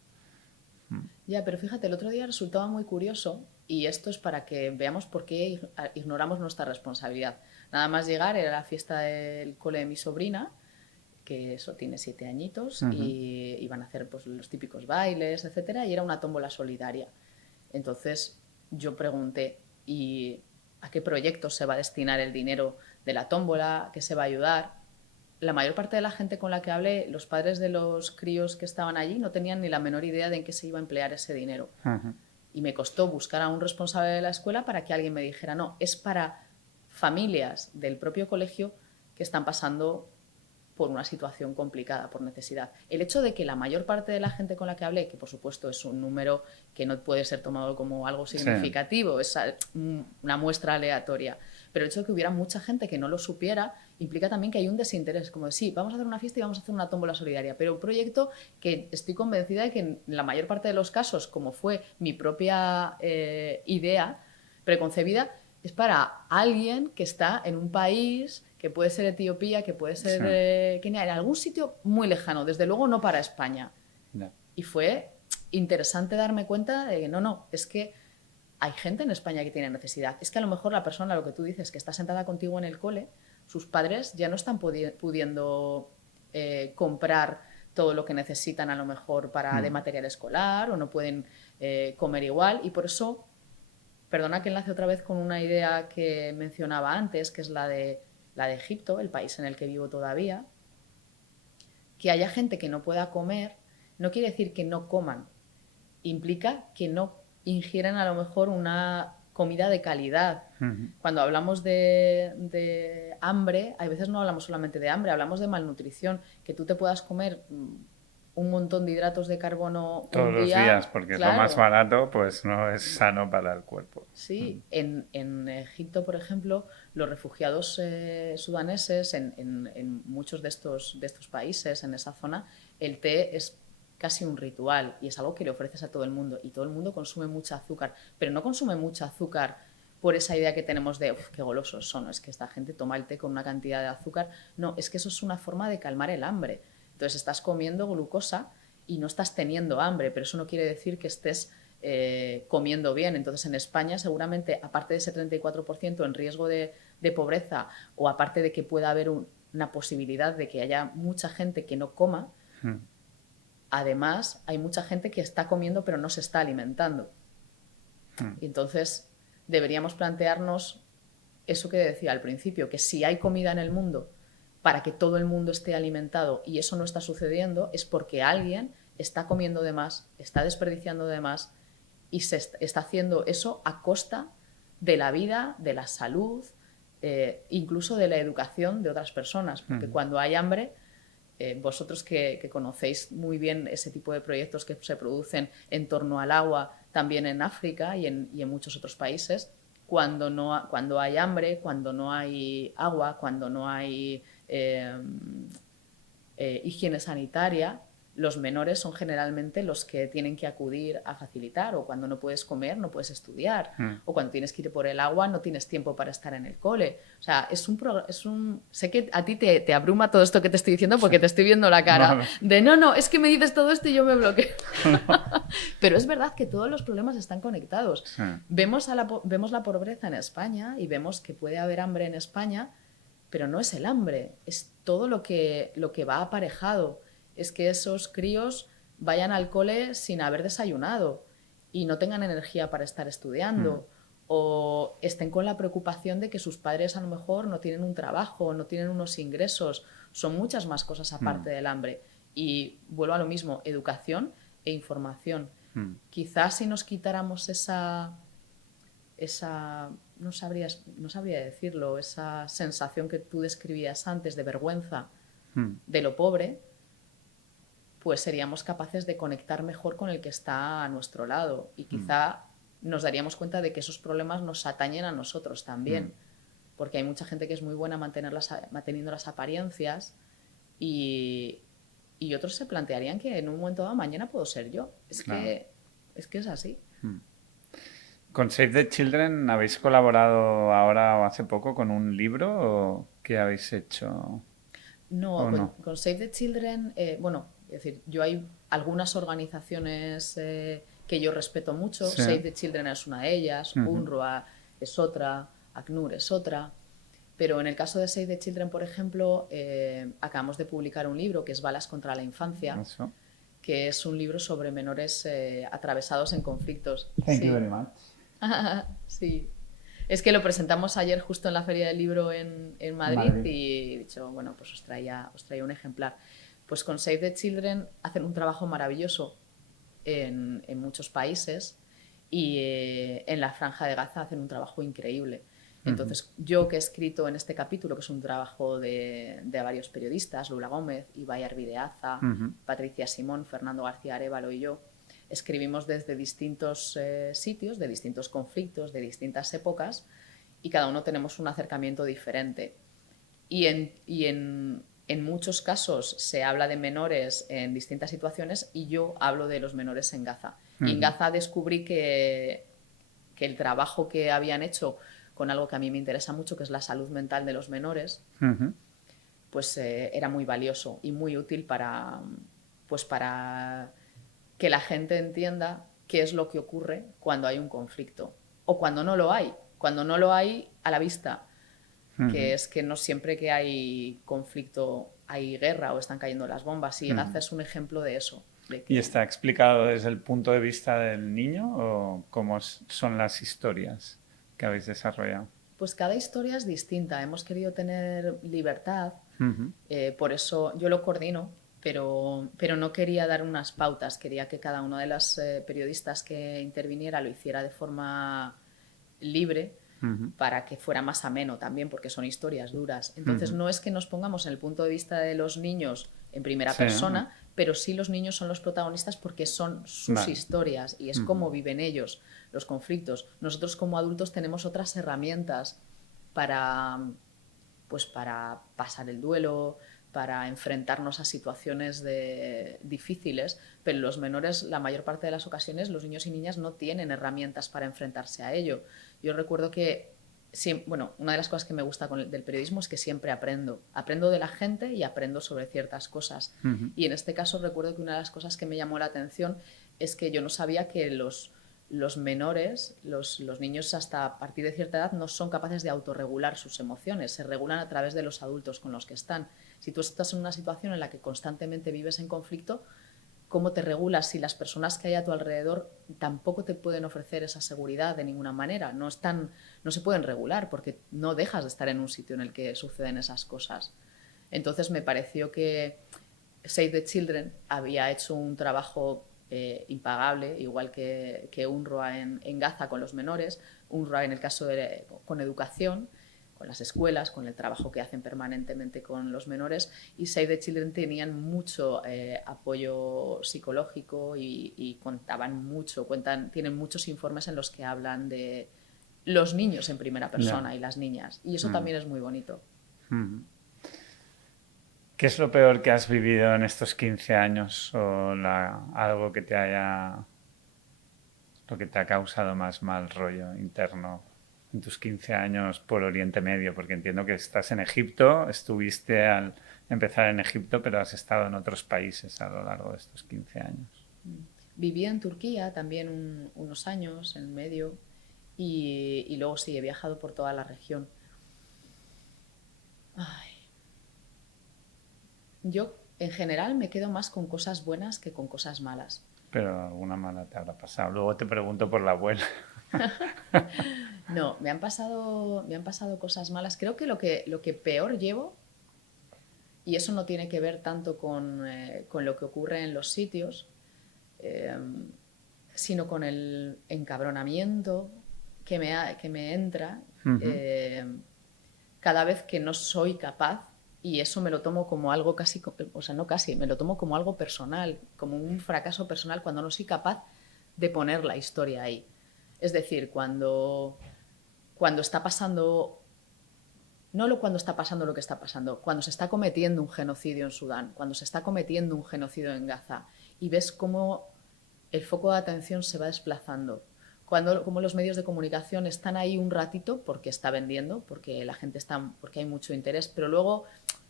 Ya, pero fíjate, el otro día resultaba muy curioso, y esto es para que veamos por qué ignoramos nuestra responsabilidad. Nada más llegar, era la fiesta del cole de mi sobrina, que eso tiene 7 añitos, y iban a hacer pues, los típicos bailes, etcétera, y era una tómbola solidaria. Entonces yo pregunté, ¿y a qué proyectos se va a destinar el dinero de la tómbola? ¿Qué se va a ayudar? La mayor parte de la gente con la que hablé, los padres de los críos que estaban allí, no tenían ni la menor idea de en qué se iba a emplear ese dinero. Y me costó buscar a un responsable de la escuela para que alguien me dijera, no, es para familias del propio colegio que están pasando por una situación complicada, por necesidad. El hecho de que la mayor parte de la gente con la que hablé, que por supuesto es un número que no puede ser tomado como algo Sí, significativo, es una muestra aleatoria, pero el hecho de que hubiera mucha gente que no lo supiera implica también que hay un desinterés, como de sí, vamos a hacer una fiesta y vamos a hacer una tómbola solidaria, pero un proyecto que estoy convencida de que en la mayor parte de los casos, como fue mi propia idea preconcebida, es para alguien que está en un país que puede ser Etiopía, que puede ser sí. Kenia, en algún sitio muy lejano, desde luego no para España. Ya. Y fue interesante darme cuenta de que no, es que hay gente en España que tiene necesidad. Es que a lo mejor la persona, lo que tú dices, que está sentada contigo en el cole, sus padres ya no están pudiendo comprar todo lo que necesitan a lo mejor de material escolar, o no pueden comer igual, y por eso, perdona que enlace otra vez con una idea que mencionaba antes, que es la de Egipto, el país en el que vivo todavía. Que haya gente que no pueda comer no quiere decir que no coman, implica que no ingieren a lo mejor una comida de calidad. Ujú. Cuando hablamos de hambre, a veces no hablamos solamente de hambre, hablamos de malnutrición, que tú te puedas comer un montón de hidratos de carbono Todos un los día, días, porque es lo más claro. barato, pues no es sano para el cuerpo. Sí, en Egipto, por ejemplo, los refugiados sudaneses, en muchos de estos países, en esa zona, el té es casi un ritual y es algo que le ofreces a todo el mundo. Y todo el mundo consume mucha azúcar, pero no consume mucha azúcar por esa idea que tenemos de qué golosos son, es que esta gente toma el té con una cantidad de azúcar. No, es que eso es una forma de calmar el hambre. Entonces estás comiendo glucosa y no estás teniendo hambre, pero eso no quiere decir que estés comiendo bien. Entonces, en España, seguramente, aparte de ese 34% en riesgo de pobreza, o aparte de que pueda haber una posibilidad de que haya mucha gente que no coma, Mm. además hay mucha gente que está comiendo pero no se está alimentando. Y entonces, deberíamos plantearnos eso que decía al principio, que si hay comida en el mundo para que todo el mundo esté alimentado y eso no está sucediendo, es porque alguien está comiendo de más, está desperdiciando de más y se está haciendo eso a costa de la vida, de la salud, incluso de la educación de otras personas. Porque cuando hay hambre, vosotros que conocéis muy bien ese tipo de proyectos que se producen en torno al agua, también en África y en muchos otros países, cuando hay hambre, cuando no hay agua, cuando no hay higiene sanitaria, los menores son generalmente los que tienen que acudir a facilitar, o cuando no puedes comer, no puedes estudiar, o cuando tienes que ir por el agua, no tienes tiempo para estar en el cole. O sea, sé que a ti te abruma todo esto que te estoy diciendo porque te estoy viendo la cara No, no. de no, es que me dices todo esto y yo me bloqueo. Pero es verdad que todos los problemas están conectados. Sí. Vemos la pobreza en España y vemos que puede haber hambre en España, pero no es el hambre, es todo lo que va aparejado. Es que esos críos vayan al cole sin haber desayunado y no tengan energía para estar estudiando, o estén con la preocupación de que sus padres a lo mejor no tienen un trabajo, no tienen unos ingresos. Son muchas más cosas aparte del hambre. Y vuelvo a lo mismo, educación e información. Quizás si nos quitáramos esa no sabría decirlo, esa sensación que tú describías antes de vergüenza de lo pobre, pues seríamos capaces de conectar mejor con el que está a nuestro lado y quizá nos daríamos cuenta de que esos problemas nos atañen a nosotros también, porque hay mucha gente que es muy buena manteniendo las apariencias y otros se plantearían que en un momento dado mañana puedo ser yo. Claro. Es que es así. ¿Con Save the Children habéis colaborado ahora o hace poco con un libro o qué habéis hecho? No, ¿O no? con Save the Children, bueno, es decir, yo hay algunas organizaciones que yo respeto mucho. Sí. Save the Children es una de ellas, UNRWA es otra, ACNUR es otra. Pero en el caso de Save the Children, por ejemplo, acabamos de publicar un libro que es Balas contra la Infancia, Eso. que es un libro sobre menores atravesados en conflictos. Thank you very much. Sí. Es que lo presentamos ayer justo en la Feria del Libro en Madrid y he dicho, bueno, pues os traía un ejemplar. Pues con Save the Children hacen un trabajo maravilloso en muchos países y en la Franja de Gaza hacen un trabajo increíble. Entonces, yo que he escrito en este capítulo, que es un trabajo de varios periodistas, Lula Gómez, Ibai Arvideaza, Patricia Simón, Fernando García Arévalo y yo, escribimos desde distintos sitios, de distintos conflictos, de distintas épocas, y cada uno tenemos un acercamiento diferente. Y en muchos casos se habla de menores en distintas situaciones y yo hablo de los menores en Gaza. Y en Gaza descubrí que el trabajo que habían hecho con algo que a mí me interesa mucho, que es la salud mental de los menores, pues era muy valioso y muy útil para que la gente entienda qué es lo que ocurre cuando hay un conflicto o cuando no lo hay a la vista, que es que no siempre que hay conflicto hay guerra o están cayendo las bombas, y Gaza es un ejemplo de eso. ¿Y está explicado desde el punto de vista del niño o cómo son las historias que habéis desarrollado? Pues cada historia es distinta, hemos querido tener libertad, por eso yo lo coordino. pero no quería dar unas pautas, quería que cada uno de las periodistas que interviniera lo hiciera de forma libre para que fuera más ameno también, porque son historias duras. Entonces no es que nos pongamos en el punto de vista de los niños en primera Sí, persona, pero sí los niños son los protagonistas porque son sus vale. historias y es cómo viven ellos los conflictos. Nosotros como adultos tenemos otras herramientas para, pues para pasar el duelo, para enfrentarnos a situaciones difíciles, pero los menores, la mayor parte de las ocasiones, los niños y niñas no tienen herramientas para enfrentarse a ello. Yo recuerdo que, bueno, una de las cosas que me gusta del periodismo es que siempre aprendo. Aprendo de la gente y aprendo sobre ciertas cosas. Y en este caso recuerdo que una de las cosas que me llamó la atención es que yo no sabía que los menores, los niños hasta a partir de cierta edad no son capaces de autorregular sus emociones, se regulan a través de los adultos con los que están. Si tú estás en una situación en la que constantemente vives en conflicto, ¿cómo te regulas si las personas que hay a tu alrededor tampoco te pueden ofrecer esa seguridad de ninguna manera? No se pueden regular porque no dejas de estar en un sitio en el que suceden esas cosas. Entonces me pareció que Save the Children había hecho un trabajo impagable, igual que UNRWA en Gaza con los menores, UNRWA en el caso con educación, con las escuelas, con el trabajo que hacen permanentemente con los menores, y Save the Children tenían mucho apoyo psicológico y tienen muchos informes en los que hablan de los niños en primera persona Ya. y las niñas, y eso también es muy bonito. ¿Qué es lo peor que has vivido en estos 15 años o algo que lo que te ha causado más mal rollo interno en tus 15 años por Oriente Medio? Porque entiendo que estás en Egipto, estuviste al empezar en Egipto, pero has estado en otros países a lo largo de estos 15 años. Viví en Turquía también unos años en medio y luego sí, he viajado por toda la región. Ay. Yo en general me quedo más con cosas buenas que con cosas malas. Pero alguna mala te habrá pasado. Luego te pregunto por la abuela. No, me han pasado cosas malas. Creo que lo que peor llevo, y eso no tiene que ver tanto con lo que ocurre en los sitios, eh, sino con el encabronamiento que me entra cada vez que no soy capaz, y eso me lo tomo como algo casi, o sea, no casi, me lo tomo como algo personal, como un fracaso personal cuando no soy capaz de poner la historia ahí. Es decir, cuando está pasando, no cuando está pasando lo que está pasando, cuando se está cometiendo un genocidio en Sudán, cuando se está cometiendo un genocidio en Gaza, y ves cómo el foco de atención se va desplazando, como los medios de comunicación están ahí un ratito porque está vendiendo, porque porque hay mucho interés, pero luego,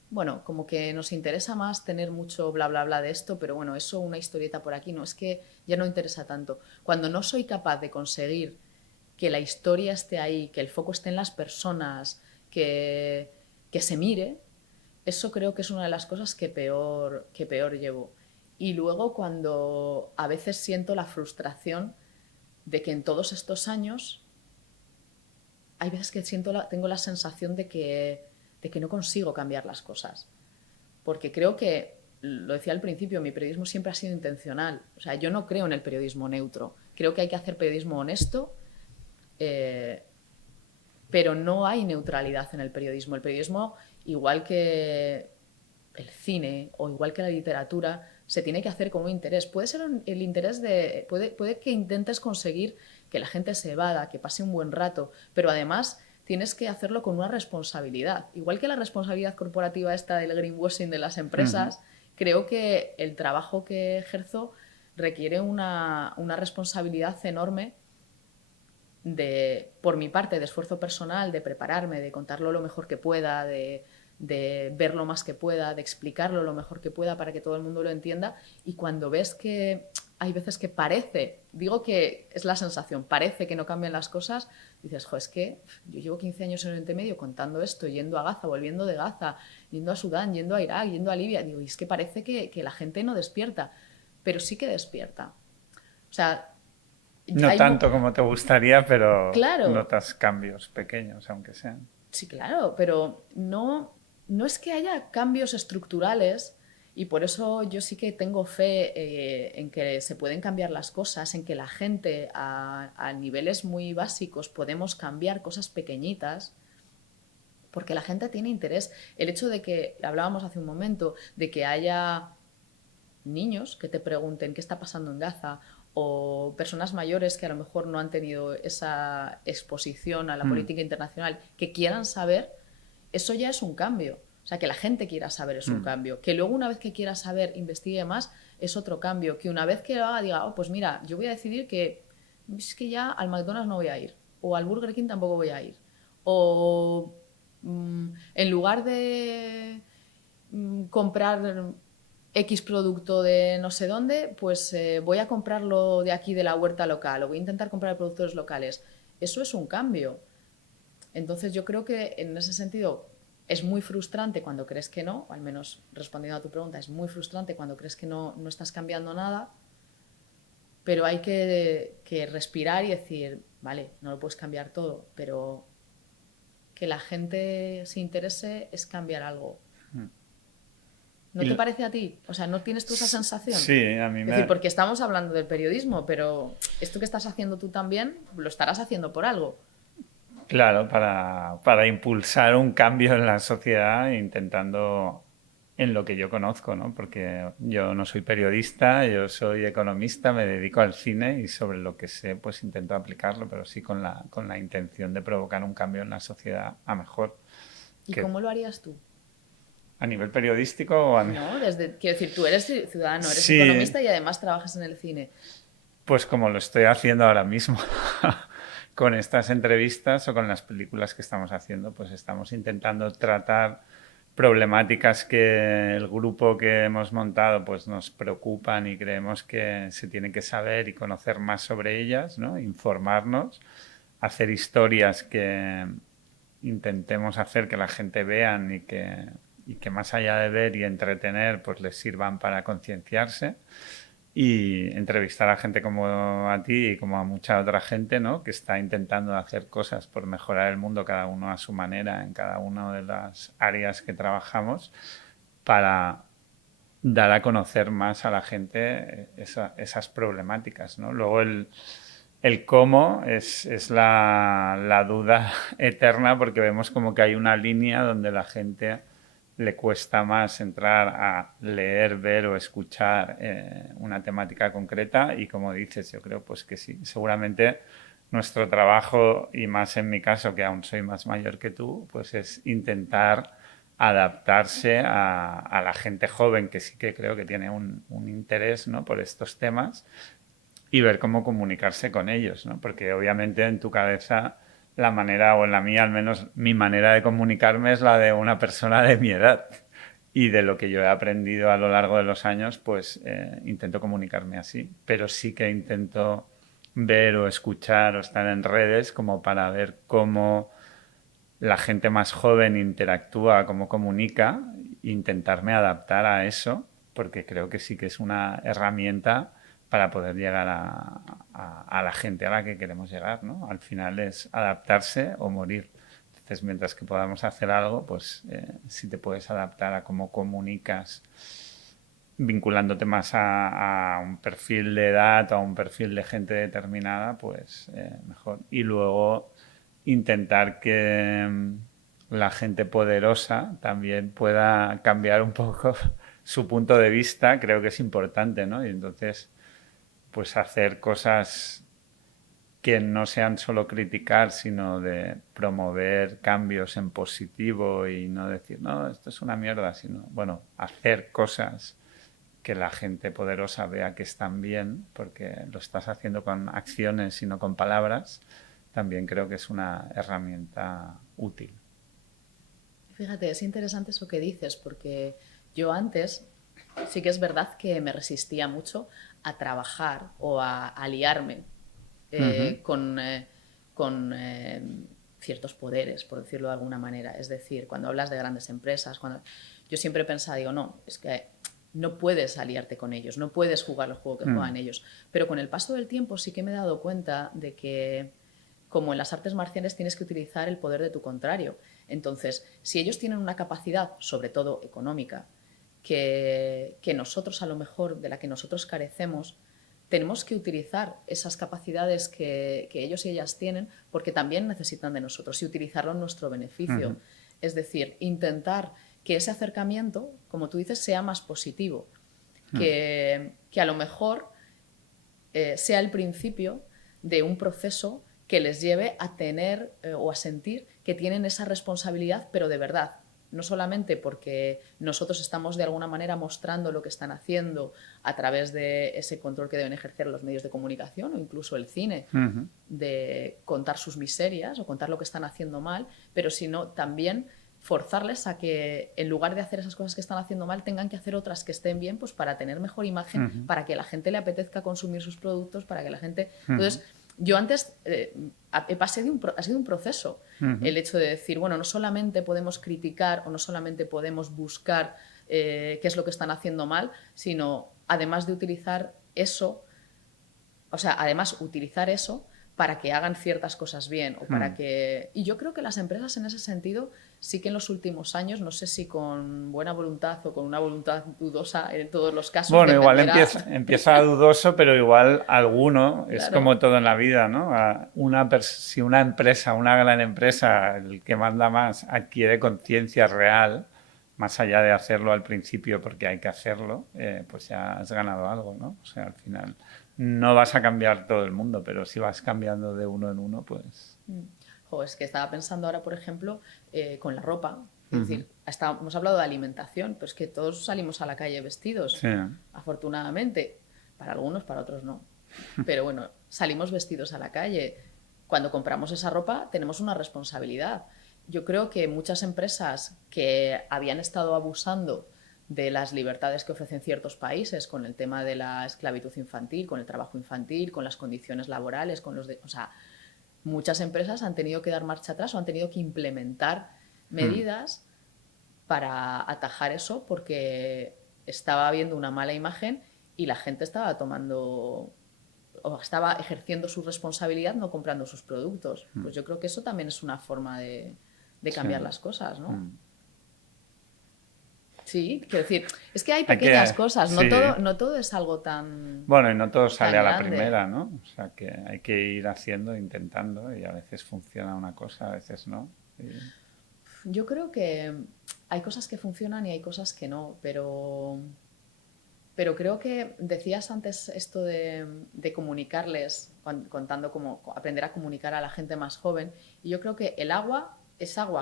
bueno, como que nos interesa más tener mucho bla bla bla de esto, pero bueno, eso una historieta por aquí, no, es que ya no interesa tanto. Cuando no soy capaz de conseguir que la historia esté ahí, que el foco esté en las personas, que se mire, eso creo que es una de las cosas que peor llevo. Y luego cuando a veces siento la frustración de que en todos estos años hay veces que tengo la sensación de que no consigo cambiar las cosas. Porque creo que, lo decía al principio, mi periodismo siempre ha sido intencional. O sea, yo no creo en el periodismo neutro. Creo que hay que hacer periodismo honesto, pero no hay neutralidad en el periodismo. El periodismo, igual que el cine o igual que la literatura, se tiene que hacer con un interés. Puede ser el interés puede que intentes conseguir que la gente se evada, que pase un buen rato, pero además tienes que hacerlo con una responsabilidad. Igual que la responsabilidad corporativa esta del greenwashing de las empresas, creo que el trabajo que ejerzo requiere una responsabilidad enorme por mi parte, de esfuerzo personal, de prepararme, de contarlo lo mejor que pueda, de ver lo más que pueda, de explicarlo lo mejor que pueda para que todo el mundo lo entienda. Y cuando ves que hay veces que digo que es la sensación, parece que no cambian las cosas, dices, jo, es que yo llevo 15 años en Oriente Medio contando esto, yendo a Gaza, volviendo de Gaza, yendo a Sudán, yendo a Irak, yendo a Libia. Digo, y es que parece que la gente no despierta, pero sí que despierta. O sea, No tanto como te gustaría, pero claro, notas cambios pequeños, aunque sean. sí, claro, pero no es que haya cambios estructurales Y por eso yo sí que tengo fe en que se pueden cambiar las cosas, en que la gente a niveles muy básicos podemos cambiar cosas pequeñitas, porque la gente tiene interés. El hecho de que, hablábamos hace un momento, de que haya niños que te pregunten qué está pasando en Gaza o personas mayores que a lo mejor no han tenido esa exposición a la Mm, política internacional, que quieran saber, eso ya es un cambio. O sea, que la gente quiera saber es un mm, cambio. Que luego una vez que quiera saber, investigue más, es otro cambio. Que una vez que lo haga, diga, oh, pues mira, yo voy a decidir que es que ya al McDonald's no voy a ir. O al Burger King tampoco voy a ir. O en lugar de comprar X producto de no sé dónde, pues voy a comprarlo de aquí de la huerta local o voy a intentar comprar productores locales. Eso es un cambio. Entonces yo creo que en ese sentido es muy frustrante cuando crees que no, o al menos respondiendo a tu pregunta, es muy frustrante cuando crees que no estás cambiando nada, pero hay que respirar y decir, vale, no lo puedes cambiar todo, pero que la gente se interese es cambiar algo. mm. ¿No Y te parece a ti? O sea, ¿no tienes tú esa sensación? sí, a mí Es decir, me... porque estamos hablando del periodismo, pero esto que estás haciendo tú también, lo estarás haciendo por algo. Claro, para impulsar un cambio en la sociedad, intentando en lo que yo conozco, ¿no? Porque yo no soy periodista, yo soy economista, me dedico al cine y sobre lo que sé, pues intento aplicarlo, pero sí con la intención de provocar un cambio en la sociedad a mejor. ¿Y Que cómo lo harías tú? a nivel periodístico o a... ¿No? Quiero decir, tú eres ciudadano, eres Sí, economista y además trabajas en el cine. pues como lo estoy haciendo ahora mismo. Con estas entrevistas o con las películas que estamos haciendo, pues estamos intentando tratar problemáticas que el grupo que hemos montado pues nos preocupan y creemos que se tiene que saber y conocer más sobre ellas, ¿no? Informarnos, hacer historias que intentemos hacer que la gente vean y que más allá de ver y entretener, pues les sirvan para concienciarse y entrevistar a gente como a ti y como a mucha otra gente, ¿no? Que está intentando hacer cosas por mejorar el mundo, cada uno a su manera, en cada una de las áreas que trabajamos, para dar a conocer más a la gente esas problemáticas, ¿no? Luego el cómo es la duda eterna porque vemos como que hay una línea donde la gente le cuesta más entrar a leer, ver o escuchar una temática concreta y como dices, yo creo pues que sí, seguramente nuestro trabajo y más en mi caso que aún soy más mayor que tú, pues es intentar adaptarse a la gente joven que sí que creo que tiene un interés, ¿no? Por estos temas y ver cómo comunicarse con ellos, ¿no? Porque obviamente en tu cabeza la manera, o en la mía al menos, mi manera de comunicarme es la de una persona de mi edad. Y de lo que yo he aprendido a lo largo de los años, pues intento comunicarme así. Pero sí que intento ver o escuchar o estar en redes como para ver cómo la gente más joven interactúa, cómo comunica, intentarme adaptar a eso, porque creo que sí que es una herramienta para poder llegar a la gente a la que queremos llegar, ¿no? Al final es adaptarse o morir. Entonces, mientras que podamos hacer algo, pues si te puedes adaptar a cómo comunicas, vinculándote más a un perfil de edad o a un perfil de gente determinada, pues mejor. Y luego intentar que la gente poderosa también pueda cambiar un poco su punto de vista, creo que es importante, ¿no? Y entonces, pues hacer cosas que no sean solo criticar, sino de promover cambios en positivo y no decir, no, esto es una mierda, sino, bueno, hacer cosas que la gente poderosa vea que están bien, porque lo estás haciendo con acciones y no con palabras, también creo que es una herramienta útil. Fíjate, es interesante eso que dices, porque yo antes sí que es verdad que me resistía mucho a trabajar o a aliarme Uh -huh. con ciertos poderes, por decirlo de alguna manera. Es decir, cuando hablas de grandes empresas, yo siempre pensaba, digo, no, es que no puedes aliarte con ellos, no puedes jugar el juego que juegan ellos. Pero con el paso del tiempo sí que me he dado cuenta de que, como en las artes marciales, tienes que utilizar el poder de tu contrario. Entonces, si ellos tienen una capacidad, sobre todo económica, que nosotros, a lo mejor, de la que nosotros carecemos, tenemos que utilizar esas capacidades que ellos y ellas tienen porque también necesitan de nosotros y utilizarlo en nuestro beneficio. Es decir, intentar que ese acercamiento, como tú dices, sea más positivo, que a lo mejor sea el principio de un proceso que les lleve a tener o a sentir que tienen esa responsabilidad, pero de verdad. No solamente porque nosotros estamos de alguna manera mostrando lo que están haciendo a través de ese control que deben ejercer los medios de comunicación o incluso el cine, de contar sus miserias o contar lo que están haciendo mal, pero sino también forzarles a que en lugar de hacer esas cosas que están haciendo mal tengan que hacer otras que estén bien, pues para tener mejor imagen, para que la gente le apetezca consumir sus productos, para que la gente... Entonces, yo antes ha sido un proceso el hecho de decir, bueno, no solamente podemos criticar o no solamente podemos buscar qué es lo que están haciendo mal, sino además de utilizar eso, o sea, además utilizar eso para que hagan ciertas cosas bien o para que... Y yo creo que las empresas en ese sentido sí que en los últimos años, no sé si con buena voluntad o con una voluntad dudosa en todos los casos... Bueno, igual dependerá... empieza dudoso, pero igual alguno, es Claro. como todo en la vida, ¿no? Si una empresa, una gran empresa, el que manda más, adquiere conciencia real, más allá de hacerlo al principio porque hay que hacerlo, pues ya has ganado algo, ¿no? O sea, al final no vas a cambiar todo el mundo, pero si vas cambiando de uno en uno, pues... Es que estaba pensando ahora, por ejemplo, con la ropa. Es decir, hemos hablado de alimentación, pero es que todos salimos a la calle vestidos, Sí. afortunadamente. Para algunos, para otros no. Pero bueno, salimos vestidos a la calle. Cuando compramos esa ropa tenemos una responsabilidad. Yo creo que muchas empresas que habían estado abusando de las libertades que ofrecen ciertos países con el tema de la esclavitud infantil, con el trabajo infantil, con las condiciones laborales, con los o sea, muchas empresas han tenido que dar marcha atrás o han tenido que implementar medidas para atajar eso porque estaba habiendo una mala imagen y la gente estaba tomando o estaba ejerciendo su responsabilidad no comprando sus productos. Pues yo creo que eso también es una forma de cambiar las cosas, ¿no? Sí, quiero decir, es que hay pequeñas cosas, sí. no todo es algo tan... Bueno, y no todo sale a la grande. primera, ¿no? O sea, que hay que ir haciendo, intentando, y a veces funciona una cosa, a veces no. Yo creo que hay cosas que funcionan y hay cosas que no, pero creo que decías antes esto de comunicarles, contando cómo aprender a comunicar a la gente más joven, y yo creo que el agua,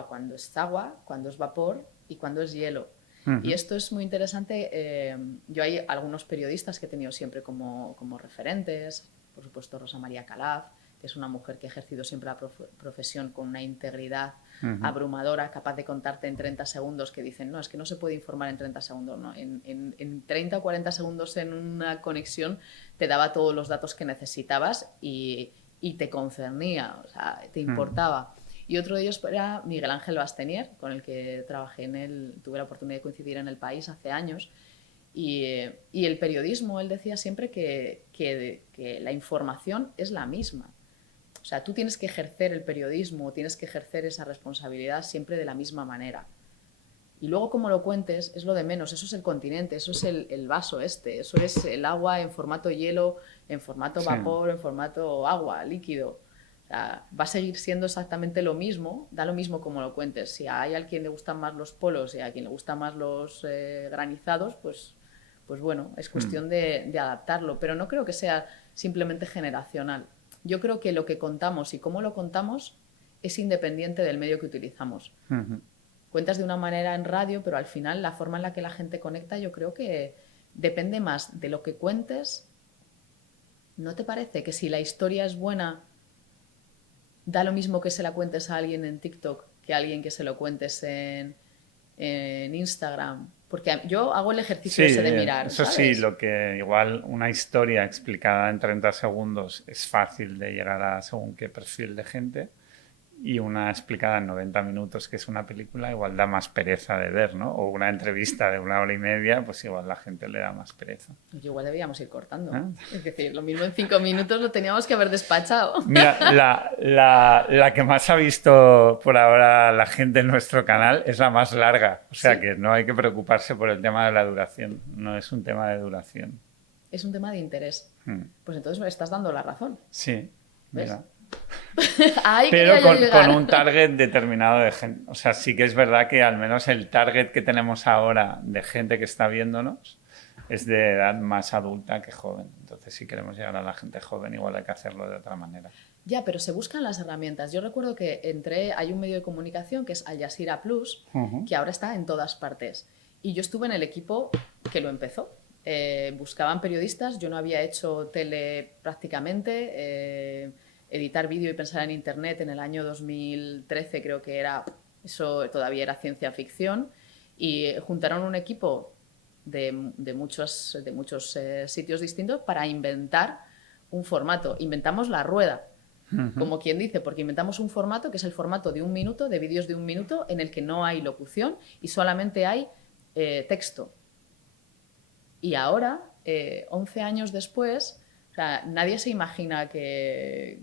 cuando es vapor y cuando es hielo. Y esto es muy interesante. Yo hay algunos periodistas que he tenido siempre como referentes, por supuesto Rosa María Calaf, que es una mujer que ha ejercido siempre la profesión con una integridad abrumadora, capaz de contarte en 30 segundos, que dicen, no, es que no se puede informar en 30 segundos, ¿no? En 30 o 40 segundos en una conexión te daba todos los datos que necesitabas y te concernía, o sea, te importaba. Y otro de ellos era Miguel Ángel Bastenier, con el que trabajé tuve la oportunidad de coincidir en El País hace años. Y el periodismo, él decía siempre que la información es la misma. O sea, tú tienes que ejercer el periodismo, tienes que ejercer esa responsabilidad siempre de la misma manera. Y luego como lo cuentes es lo de menos, eso es el continente, eso es el vaso eso es el agua en formato hielo, en formato vapor, en formato agua, líquido. O sea, va a seguir siendo exactamente lo mismo, da lo mismo como lo cuentes. Si hay a quien le gustan más los polos y a quien le gustan más los granizados, pues bueno, es cuestión de adaptarlo. Pero no creo que sea simplemente generacional. Yo creo que lo que contamos y cómo lo contamos es independiente del medio que utilizamos. Cuentas de una manera en radio, pero al final la forma en la que la gente conecta yo creo que depende más de lo que cuentes. ¿No te parece que si la historia es buena, da lo mismo que se la cuentes a alguien en TikTok que a alguien que se lo cuentes en Instagram? Porque yo hago el ejercicio ese de mirar, eso ¿sabes? sí, lo que igual una historia explicada en 30 segundos es fácil de llegar a según qué perfil de gente. y una explicada en 90 minutos, que es una película, igual da más pereza de ver, ¿no? O una entrevista de 1 hora y media, pues igual la gente le da más pereza. Pues igual debíamos ir cortando. ¿Eh? Es decir, lo mismo en 5 minutos lo teníamos que haber despachado. Mira, la que más ha visto por ahora la gente en nuestro canal es la más larga. O sea Sí. que no hay que preocuparse por el tema de la duración. No es un tema de duración. Es un tema de interés. Hmm. Pues entonces me estás dando la razón. Sí, ¿Ves? mira. Ahí Pero quería yo llegar. con un target determinado de gente. O sea, sí que es verdad que al menos el target que tenemos ahora de gente que está viéndonos es de edad más adulta que joven. Entonces, si queremos llegar a la gente joven, igual hay que hacerlo de otra manera. Ya, pero se buscan las herramientas. Yo recuerdo que hay un medio de comunicación que es Al Jazeera Plus, que ahora está en todas partes. Y yo estuve en el equipo que lo empezó. Buscaban periodistas, yo no había hecho tele prácticamente. Editar vídeo y pensar en internet en el año 2013 creo que era, eso todavía era ciencia ficción, y juntaron un equipo de muchos sitios distintos para inventar un formato. Inventamos la rueda, como quien dice, porque inventamos un formato que es el formato de 1 minuto, de vídeos de 1 minuto, en el que no hay locución y solamente hay texto. Y ahora, 11 años después, o sea, nadie se imagina que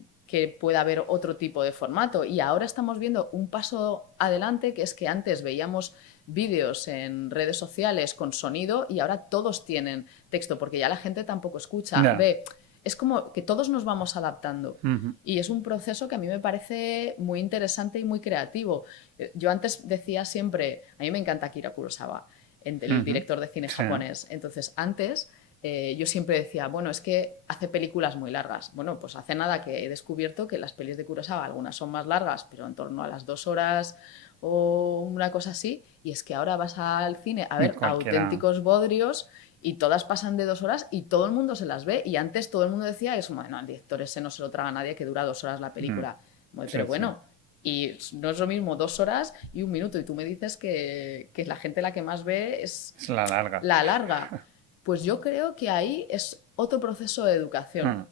pueda haber otro tipo de formato. Y ahora estamos viendo un paso adelante, que es que antes veíamos vídeos en redes sociales con sonido y ahora todos tienen texto, porque ya la gente tampoco escucha, Ya. ve. Es como que todos nos vamos adaptando. Y es un proceso que a mí me parece muy interesante y muy creativo. Yo antes decía siempre, a mí me encanta Akira Kurosawa, el director de cine Sí. japonés. Entonces, antes yo siempre decía, bueno, es que hace películas muy largas. Bueno, pues hace nada que he descubierto que las pelis de Kurosawa, algunas son más largas, pero en torno a las 2 horas o una cosa así, y es que ahora vas al cine a ver Cualquiera. auténticos bodrios y todas pasan de 2 horas y todo el mundo se las ve. Y antes todo el mundo decía eso, bueno, el director ese no se lo traga a nadie, que dura 2 horas la película. Bueno, pero Sí, bueno, y no es lo mismo 2 horas y 1 minuto. Y tú me dices que la gente la que más ve es Es la larga. la larga. Pues yo creo que ahí es otro proceso de educación.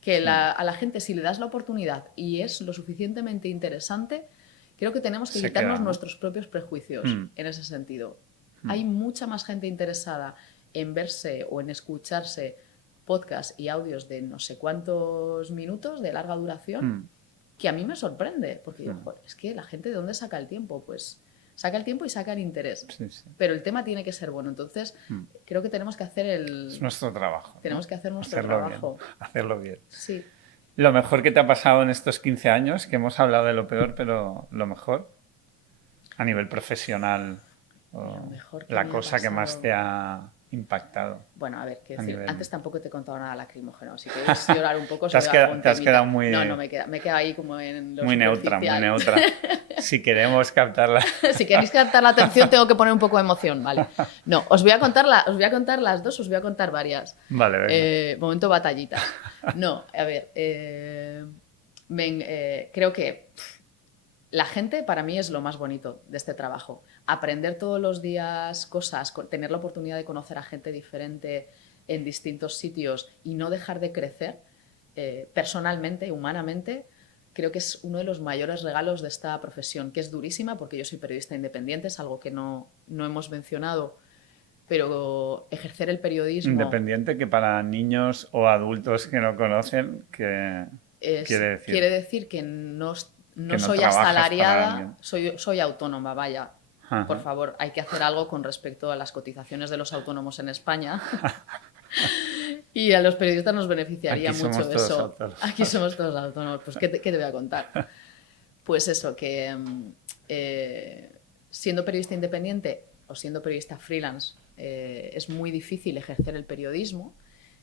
Que a la gente, si le das la oportunidad y es lo suficientemente interesante, creo que tenemos que Se quitarnos queda, ¿no? nuestros propios prejuicios en ese sentido. Hay mucha más gente interesada en verse o en escucharse podcasts y audios de no sé cuántos minutos de larga duración que a mí me sorprende, porque digo, joder, es que la gente, ¿de dónde saca el tiempo? Pues saca el tiempo y saca el interés. Sí, sí. Pero el tema tiene que ser bueno. Entonces, creo que tenemos que hacer Es nuestro trabajo. Tenemos ¿no? que hacer nuestro Hacerlo trabajo. Bien. Hacerlo bien. Sí. Lo mejor que te ha pasado en estos 15 años, que hemos hablado de lo peor, pero lo mejor a nivel profesional, o Lo mejor que la me ha cosa que más pasado. te ha impactado. Bueno, a ver, quiero A decir, nivel- antes tampoco te he contado nada lacrimógeno. Si quieres llorar un poco, Te has sobre quedado- algún te has temita. quedado muy- No, me queda ahí como en lo Muy neutra, muy superficial. neutra. Si queremos captarla. Si queréis captar la atención, tengo que poner un poco de emoción, ¿vale? No, os voy a contar las dos, os voy a contar varias. Vale, venga. Momento batallita. No, a ver, creo que la gente para mí es lo más bonito de este trabajo. Aprender todos los días cosas, tener la oportunidad de conocer a gente diferente en distintos sitios y no dejar de crecer personalmente, humanamente, creo que es uno de los mayores regalos de esta profesión, que es durísima porque yo soy periodista independiente, es algo que no hemos mencionado, pero ejercer el periodismo... Independiente, que para niños o adultos que no conocen, que quiere decir que no no soy trabajas para asalariada, alguien. soy autónoma, vaya. Ajá. Por favor, hay que hacer algo con respecto a las cotizaciones de los autónomos en España. Y a los periodistas nos beneficiaría Aquí mucho somos todos eso. autónomos. Aquí somos todos autónomos. Pues, ¿qué te voy a contar? Pues eso, que siendo periodista independiente o siendo periodista freelance es muy difícil ejercer el periodismo.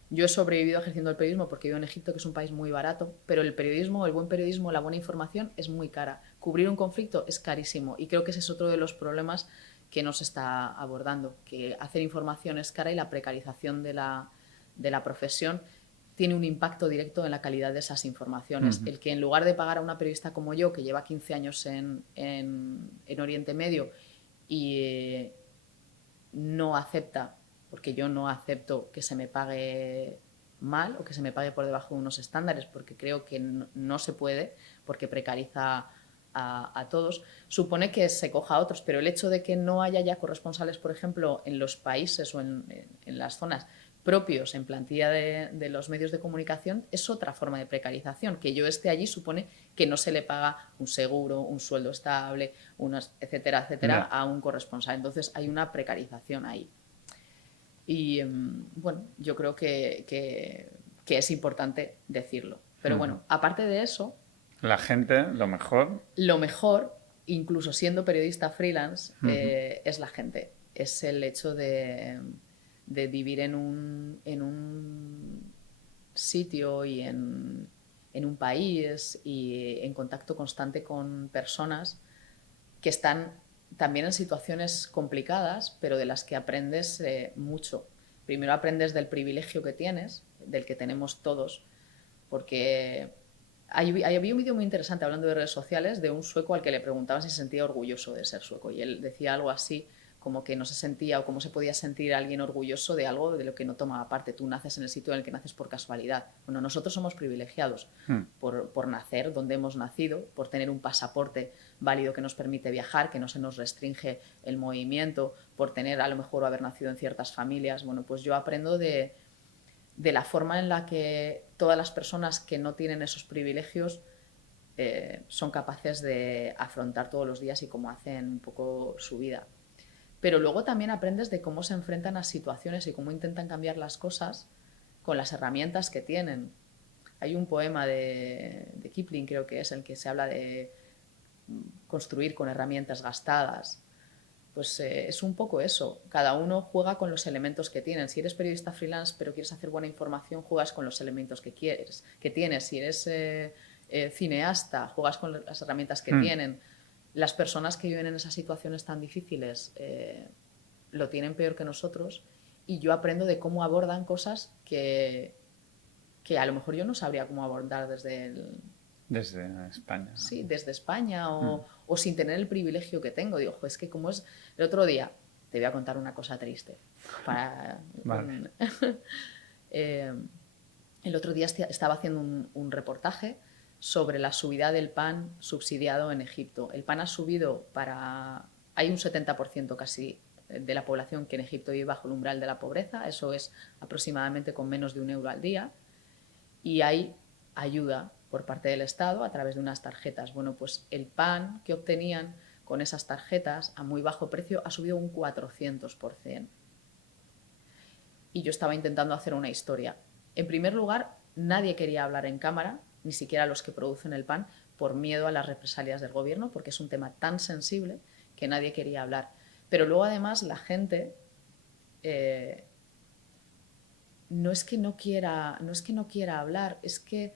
Yo he sobrevivido ejerciendo el periodismo porque vivo en Egipto, que es un país muy barato, pero el periodismo, el buen periodismo, la buena información es muy cara. Cubrir un conflicto es carísimo y creo que ese es otro de los problemas que nos está abordando, que hacer información es cara y la precarización de la profesión tiene un impacto directo en la calidad de esas informaciones. El que en lugar de pagar a una periodista como yo, que lleva 15 años en Oriente Medio y no acepta, porque yo no acepto que se me pague mal o que se me pague por debajo de unos estándares, porque creo que no se puede, porque precariza a todos, supone que se coja a otros, pero el hecho de que no haya ya corresponsales, por ejemplo, en los países o en las zonas propios en plantilla de los medios de comunicación, es otra forma de precarización. Que yo esté allí supone que no se le paga un seguro, un sueldo estable, etcétera, etcétera, Ya. a un corresponsal. Entonces hay una precarización ahí. Y bueno, yo creo que es importante decirlo. Pero bueno, aparte de eso, La gente, lo mejor. lo mejor, incluso siendo periodista freelance, es la gente. Es el hecho de vivir en un sitio y en un país y en contacto constante con personas que están también en situaciones complicadas, pero de las que aprendes mucho. Primero aprendes del privilegio que tienes, del que tenemos todos, porque había un vídeo muy interesante hablando de redes sociales de un sueco al que le preguntaban si se sentía orgulloso de ser sueco y él decía algo así como que no se sentía o cómo se podía sentir alguien orgulloso de algo de lo que no tomaba parte. Tú naces en el sitio en el que naces por casualidad. Bueno, nosotros somos privilegiados por nacer donde hemos nacido, por tener un pasaporte válido que nos permite viajar, que no se nos restringe el movimiento, por tener a lo mejor o haber nacido en ciertas familias. Bueno, pues yo aprendo de la forma en la que todas las personas que no tienen esos privilegios son capaces de afrontar todos los días y cómo hacen un poco su vida. Pero luego también aprendes de cómo se enfrentan a situaciones y cómo intentan cambiar las cosas con las herramientas que tienen. Hay un poema de Kipling, creo que es el que se habla de construir con herramientas gastadas. Pues es un poco eso. Cada uno juega con los elementos que tienen. Si eres periodista freelance pero quieres hacer buena información, juegas con los elementos que tienes. Si eres cineasta, juegas con las herramientas que tienen. Las personas que viven en esas situaciones tan difíciles lo tienen peor que nosotros y yo aprendo de cómo abordan cosas que a lo mejor yo no sabría cómo abordar Desde España, ¿no? sí, desde España o sin tener el privilegio que tengo. Digo, es que como es... El otro día, te voy a contar una cosa triste. Vale. El otro día estaba haciendo un reportaje sobre la subida del pan subsidiado en Egipto. El pan ha subido para... Hay un 70% casi de la población que en Egipto vive bajo el umbral de la pobreza, eso es aproximadamente con menos de €1 al día, y hay ayuda por parte del Estado a través de unas tarjetas. Bueno, pues el pan que obtenían con esas tarjetas a muy bajo precio ha subido un 400%. Y yo estaba intentando hacer una historia. En primer lugar, nadie quería hablar en cámara, ni siquiera los que producen el pan, por miedo a las represalias del gobierno, porque es un tema tan sensible que nadie quería hablar. Pero luego además la gente no es que no quiera hablar, es que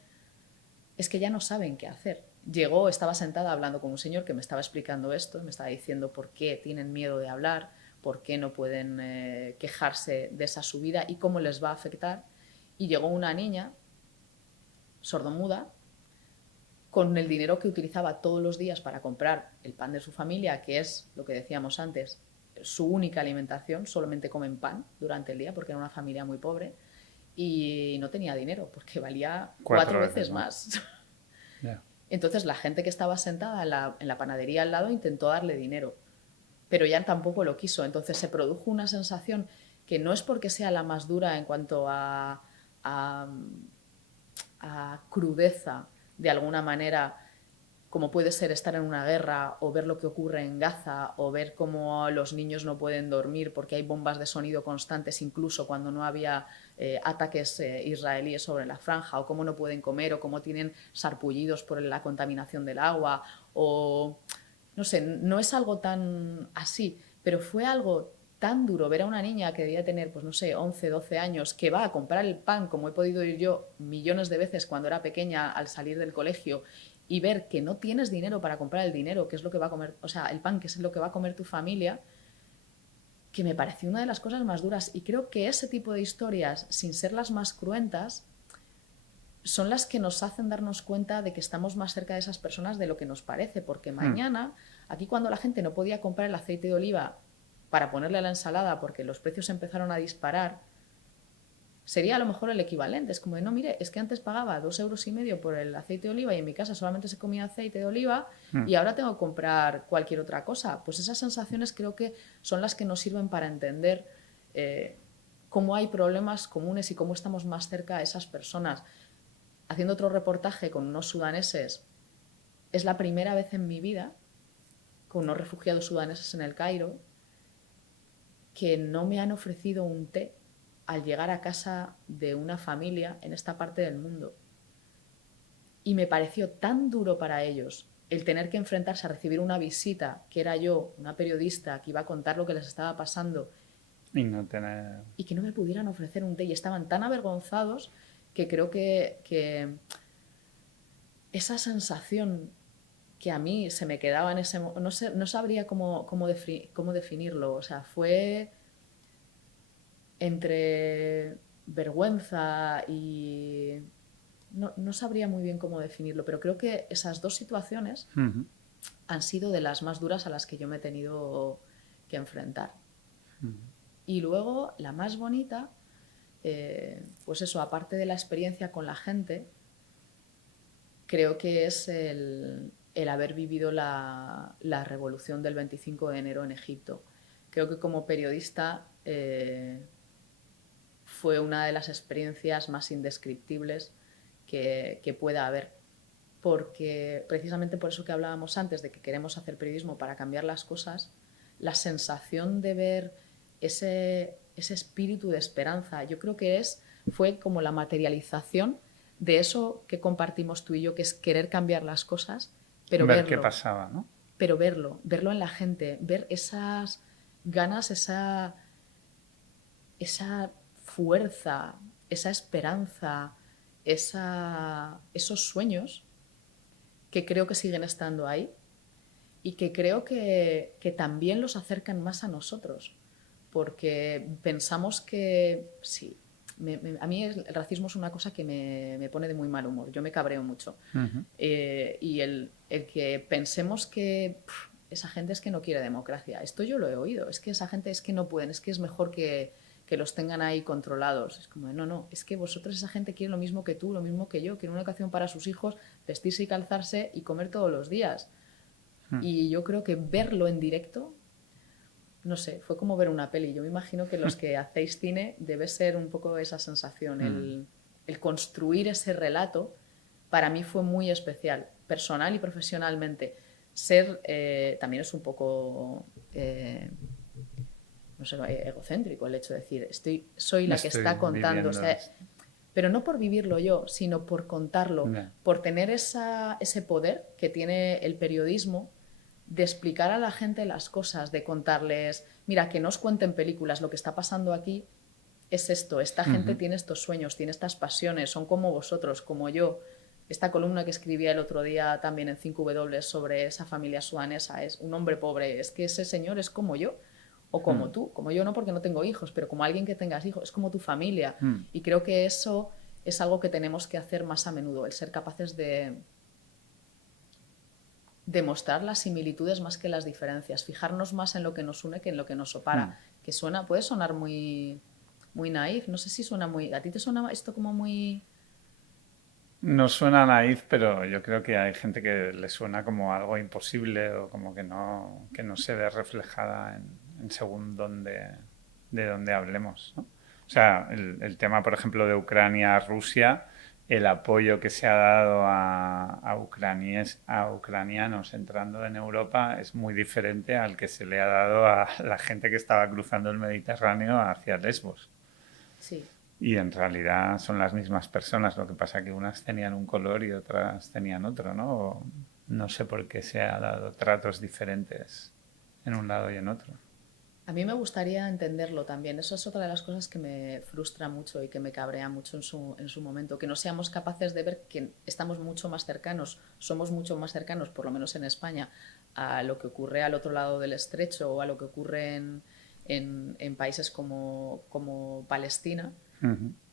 ya no saben qué hacer. Estaba sentada hablando con un señor que me estaba explicando esto, me estaba diciendo por qué tienen miedo de hablar, por qué no pueden quejarse de esa subida y cómo les va a afectar. Y llegó una niña sordomuda con el dinero que utilizaba todos los días para comprar el pan de su familia, que es lo que decíamos antes, su única alimentación, solamente comen pan durante el día porque era una familia muy pobre y no tenía dinero porque valía 4 veces más. Yeah. Entonces la gente que estaba sentada en la panadería al lado intentó darle dinero, pero ya tampoco lo quiso. Entonces se produjo una sensación que no es porque sea la más dura en cuanto a crudeza, de alguna manera, como puede ser estar en una guerra o ver lo que ocurre en Gaza o ver cómo los niños no pueden dormir porque hay bombas de sonido constantes incluso cuando no había ataques israelíes sobre la franja, o cómo no pueden comer o cómo tienen sarpullidos por la contaminación del agua, o no sé, no es algo tan así, pero fue algo tan duro ver a una niña que debía tener, pues no sé, 11, 12 años, que va a comprar el pan, como he podido ir yo millones de veces cuando era pequeña al salir del colegio, y ver que no tienes dinero para comprar el dinero, que es lo que va a comer, o sea, el pan, que es lo que va a comer tu familia, que me pareció una de las cosas más duras. Y creo que ese tipo de historias, sin ser las más cruentas, son las que nos hacen darnos cuenta de que estamos más cerca de esas personas de lo que nos parece, porque mañana, aquí cuando la gente no podía comprar el aceite de oliva para ponerle a la ensalada porque los precios empezaron a disparar, sería a lo mejor el equivalente. Es como, no, mire, es que antes pagaba 2,5 € por el aceite de oliva y en mi casa solamente se comía aceite de oliva y ahora tengo que comprar cualquier otra cosa. Pues esas sensaciones creo que son las que nos sirven para entender cómo hay problemas comunes y cómo estamos más cerca a esas personas. Haciendo otro reportaje con unos sudaneses, es la primera vez en mi vida, con unos refugiados sudaneses en el Cairo, que no me han ofrecido un té al llegar a casa de una familia en esta parte del mundo. Y me pareció tan duro para ellos el tener que enfrentarse a recibir una visita, que era yo, una periodista, que iba a contar lo que les estaba pasando, Y no tener... y que no me pudieran ofrecer un té. Y estaban tan avergonzados que creo que esa sensación que a mí se me quedaba en ese momento, no sabría cómo definirlo. O sea, fue entre vergüenza y... No sabría muy bien cómo definirlo, pero creo que esas dos situaciones han sido de las más duras a las que yo me he tenido que enfrentar. Y luego, la más bonita, pues eso, aparte de la experiencia con la gente, creo que es el haber vivido la revolución del 25 de enero en Egipto. Creo que como periodista fue una de las experiencias más indescriptibles que pueda haber, porque precisamente por eso que hablábamos antes de que queremos hacer periodismo para cambiar las cosas, la sensación de ver ese espíritu de esperanza, yo creo que fue como la materialización de eso que compartimos tú y yo, que es querer cambiar las cosas, pero Ver verlo. qué pasaba, ¿no? Pero verlo en la gente, ver esas ganas, esa fuerza, esa esperanza, esos sueños que creo que siguen estando ahí y que creo que también los acercan más a nosotros, porque pensamos que sí. A mí el racismo es una cosa que me pone de muy mal humor, yo me cabreo mucho. Y el que pensemos que esa gente es que no quiere democracia, esto yo lo he oído, es que esa gente es que no pueden, es que es mejor que los tengan ahí controlados. Es como, no, es que vosotros, esa gente quiere lo mismo que tú, lo mismo que yo, quiere una educación para sus hijos, vestirse y calzarse y comer todos los días. Y yo creo que verlo en directo, no sé, fue como ver una peli. Yo me imagino que los que hacéis cine debe ser un poco esa sensación, el construir ese relato, para mí fue muy especial, personal y profesionalmente. También es un poco... no sé, egocéntrico el hecho de decir, soy la que está contando, o sea, pero no por vivirlo yo, sino por contarlo, por tener ese poder que tiene el periodismo de explicar a la gente las cosas, de contarles, mira, que no os cuenten películas, lo que está pasando aquí es esto, esta gente tiene estos sueños, tiene estas pasiones, son como vosotros, como yo. Esta columna que escribía el otro día también en 5W sobre esa familia sudanesa, es un hombre pobre, es que ese señor es como yo, o como tú, como yo no porque no tengo hijos, pero como alguien que tengas hijos, es como tu familia. Y creo que eso es algo que tenemos que hacer más a menudo, el ser capaces de demostrar las similitudes más que las diferencias, fijarnos más en lo que nos une que en lo que nos separa, que puede sonar muy, muy naif, no sé si suena muy... ¿A ti te suena esto como muy...? No suena naif, pero yo creo que hay gente que le suena como algo imposible o como que no se ve reflejada en según de dónde hablemos, ¿no? O sea, el tema, por ejemplo, de Ucrania-Rusia, el apoyo que se ha dado a ucranianos entrando en Europa es muy diferente al que se le ha dado a la gente que estaba cruzando el Mediterráneo hacia Lesbos. Sí. Y en realidad son las mismas personas, lo que pasa que unas tenían un color y otras tenían otro, ¿no? O no sé por qué se ha dado tratos diferentes en un lado y en otro. A mí me gustaría entenderlo también. Eso es otra de las cosas que me frustra mucho y que me cabrea mucho en su momento. Que no seamos capaces de ver que estamos mucho más cercanos, somos mucho más cercanos, por lo menos en España, a lo que ocurre al otro lado del estrecho o a lo que ocurre en países como Palestina,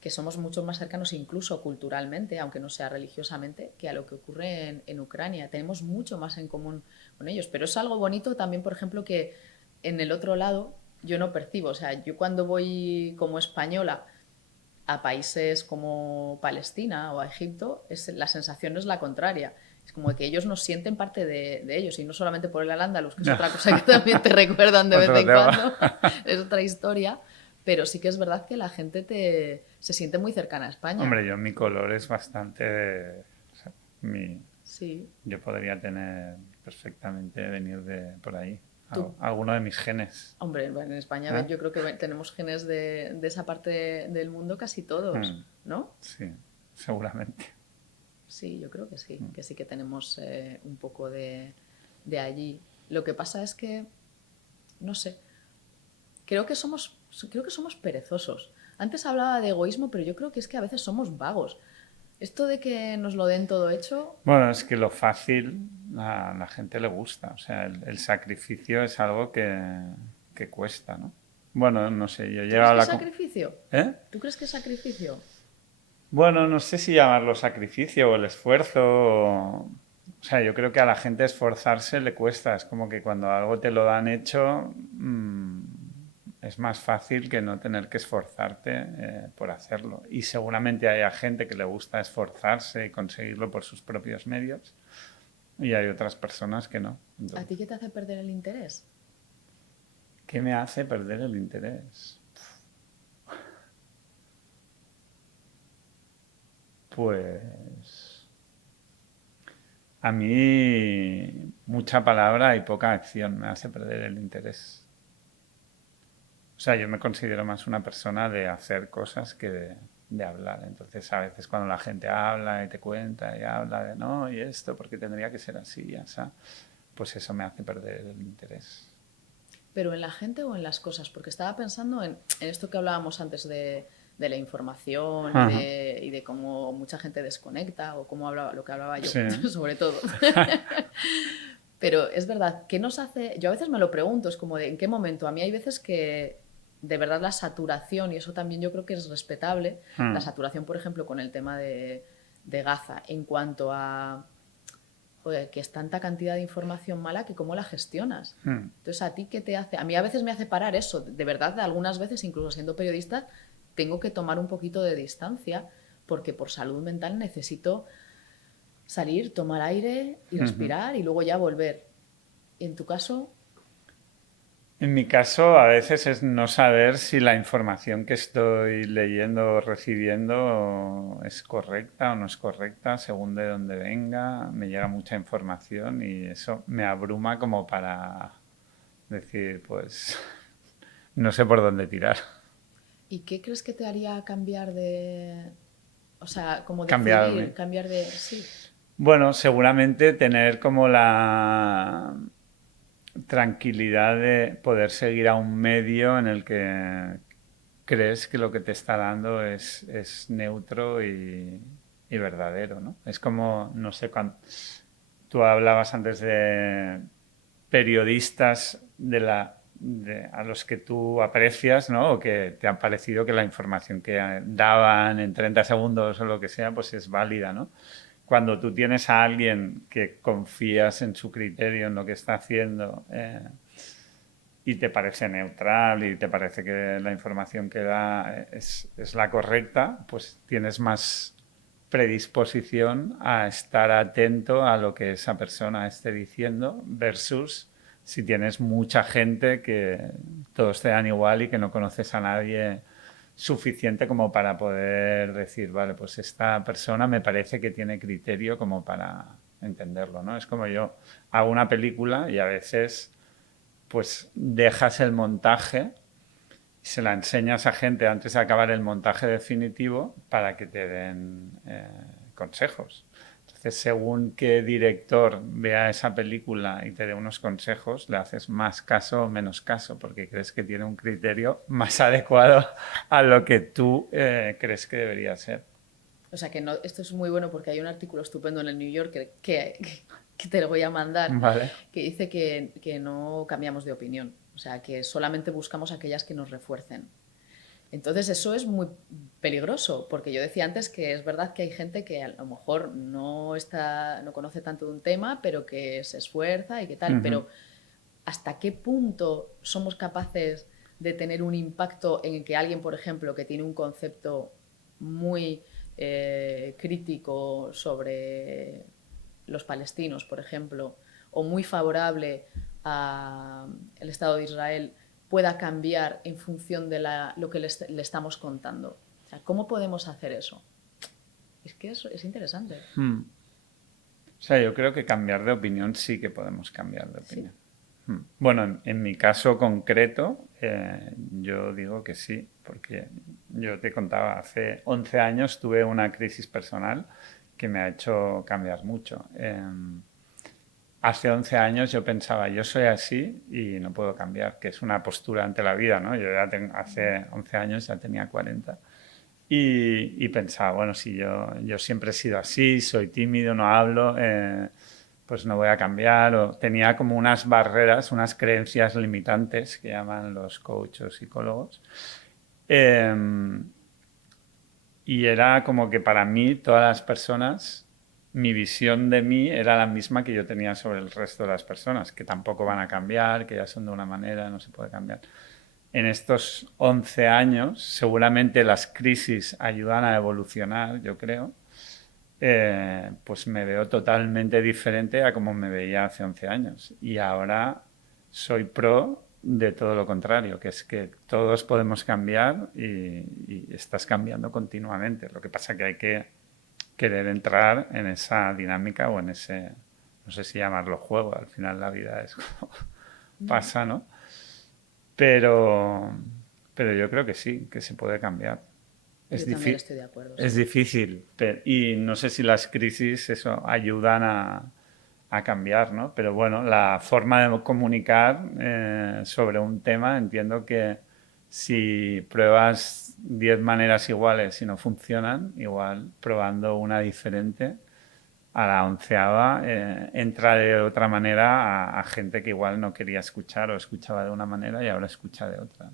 que somos mucho más cercanos incluso culturalmente, aunque no sea religiosamente, que a lo que ocurre en Ucrania. Tenemos mucho más en común con ellos. Pero es algo bonito también, por ejemplo, que en el otro lado yo no percibo. O sea, yo cuando voy como española a países como Palestina o a Egipto, la sensación es la contraria. Es como que ellos nos sienten parte de ellos, y no solamente por el Al-Ándalus, que es otra cosa que también te recuerdan de vez Otro en tema. cuando, es otra historia, pero sí que es verdad que la gente se siente muy cercana a España. Hombre, yo mi color es bastante... o sea, Sí. yo podría tener perfectamente venir de por ahí. Tú, Alguno de mis genes. hombre, en España ¿Eh? yo creo que tenemos genes de esa parte del mundo casi todos, ¿no? Sí, seguramente. Sí, yo creo que sí que tenemos un poco de allí. Lo que pasa es que, no sé, creo que somos perezosos. Antes hablaba de egoísmo, pero yo creo que es que a veces somos vagos. Esto de que nos lo den todo hecho, Bueno, es que lo fácil a la gente le gusta. O sea, el sacrificio es algo que cuesta, ¿no? Bueno, no sé, yo he ¿tú crees llegado a que es la... sacrificio? ¿Eh? ¿Tú crees que es sacrificio? Bueno, no sé si llamarlo sacrificio o el esfuerzo. O sea, yo creo que a la gente esforzarse le cuesta. Es como que cuando algo te lo dan hecho, es más fácil que no tener que esforzarte por hacerlo. Y seguramente haya gente que le gusta esforzarse y conseguirlo por sus propios medios. Y hay otras personas que no. ¿A Entonces, ti qué te hace perder el interés? ¿qué me hace perder el interés? Pues a mí mucha palabra y poca acción me hace perder el interés. O sea, yo me considero más una persona de hacer cosas que de hablar. Entonces, a veces cuando la gente habla y te cuenta y habla de no, y esto, porque tendría que ser así, ya sea, pues eso me hace perder el interés. ¿Pero en la gente o en las cosas? Porque estaba pensando en esto que hablábamos antes de la información Ajá. y de cómo mucha gente desconecta, o cómo hablaba, lo que hablaba yo, Sí. sobre todo. Pero es verdad, ¿qué nos hace? Yo a veces me lo pregunto, es como de en qué momento. A mí hay veces que de verdad la saturación, y eso también yo creo que es respetable, la saturación, por ejemplo, con el tema de Gaza, en cuanto a joder, que es tanta cantidad de información mala que cómo la gestionas. Entonces, ¿a ti qué te hace? A mí a veces me hace parar eso. De verdad, algunas veces, incluso siendo periodista, tengo que tomar un poquito de distancia porque por salud mental necesito salir, tomar aire y respirar y luego ya volver. Y en tu caso, En mi caso, a veces es no saber si la información que estoy leyendo o recibiendo es correcta o no es correcta, según de dónde venga. Me llega mucha información y eso me abruma como para decir, pues, no sé por dónde tirar. ¿y qué crees que te haría cambiar de... O sea, como decidir, Cambiarme. cambiar de... Sí, Bueno, seguramente tener como la tranquilidad de poder seguir a un medio en el que crees que lo que te está dando es neutro y verdadero, ¿no? Es como, no sé, cuando tú hablabas antes de periodistas a los que tú aprecias, ¿no? O que te han parecido que la información que daban en 30 segundos o lo que sea, pues es válida, ¿no? Cuando tú tienes a alguien que confías en su criterio, en lo que está haciendo, y te parece neutral y te parece que la información que da es la correcta, pues tienes más predisposición a estar atento a lo que esa persona esté diciendo versus si tienes mucha gente que todos te dan igual y que no conoces a nadie suficiente como para poder decir, vale, pues esta persona me parece que tiene criterio como para entenderlo, ¿no? Es como yo hago una película y a veces pues dejas el montaje y se la enseñas a gente antes de acabar el montaje definitivo para que te den consejos. Entonces, según qué director vea esa película y te dé unos consejos, le haces más caso o menos caso, porque crees que tiene un criterio más adecuado a lo que tú crees que debería ser. o sea que no, esto es muy bueno porque hay un artículo estupendo en el New Yorker que te lo voy a mandar, Vale. que dice que no cambiamos de opinión, o sea que solamente buscamos aquellas que nos refuercen. Entonces eso es muy peligroso, porque yo decía antes que es verdad que hay gente que a lo mejor no conoce tanto de un tema, pero que se esfuerza y qué tal, pero ¿hasta qué punto somos capaces de tener un impacto en el que alguien, por ejemplo, que tiene un concepto muy crítico sobre los palestinos, por ejemplo, o muy favorable al Estado de Israel, pueda cambiar en función de lo que le estamos contando. O sea, ¿cómo podemos hacer eso? Es que es interesante. O sea, yo creo que cambiar de opinión sí que podemos cambiar de Sí. opinión. Bueno, en mi caso concreto, yo digo que sí, porque yo te contaba, hace 11 años tuve una crisis personal que me ha hecho cambiar mucho. Hace 11 años yo pensaba, yo soy así y no puedo cambiar, que es una postura ante la vida, ¿no? Yo ya hace 11 años ya tenía 40 y pensaba, bueno, si yo siempre he sido así, soy tímido, no hablo, pues no voy a cambiar. O tenía como unas barreras, unas creencias limitantes que llaman los coaches o psicólogos. Eh, y era como que para mí, todas las personas, mi visión de mí era la misma que yo tenía sobre el resto de las personas, que tampoco van a cambiar, que ya son de una manera, no se puede cambiar. En estos 11 años, seguramente las crisis ayudan a evolucionar, yo creo. Pues me veo totalmente diferente a como me veía hace 11 años. Y ahora soy pro de todo lo contrario, que es que todos podemos cambiar y estás cambiando continuamente. Lo que pasa que hay que querer entrar en esa dinámica o en ese, no sé si llamarlo juego, al final la vida es como pasa, ¿no? Pero, pero yo creo que sí, que se puede cambiar. Yo también estoy de acuerdo, Es sí. difícil y no sé si las crisis eso ayudan a cambiar, ¿no? Pero bueno, la forma de comunicar sobre un tema, entiendo que si pruebas 10 maneras iguales y no funcionan, igual probando una diferente a la onceava entra de otra manera a gente que igual no quería escuchar o escuchaba de una manera y ahora escucha de otra.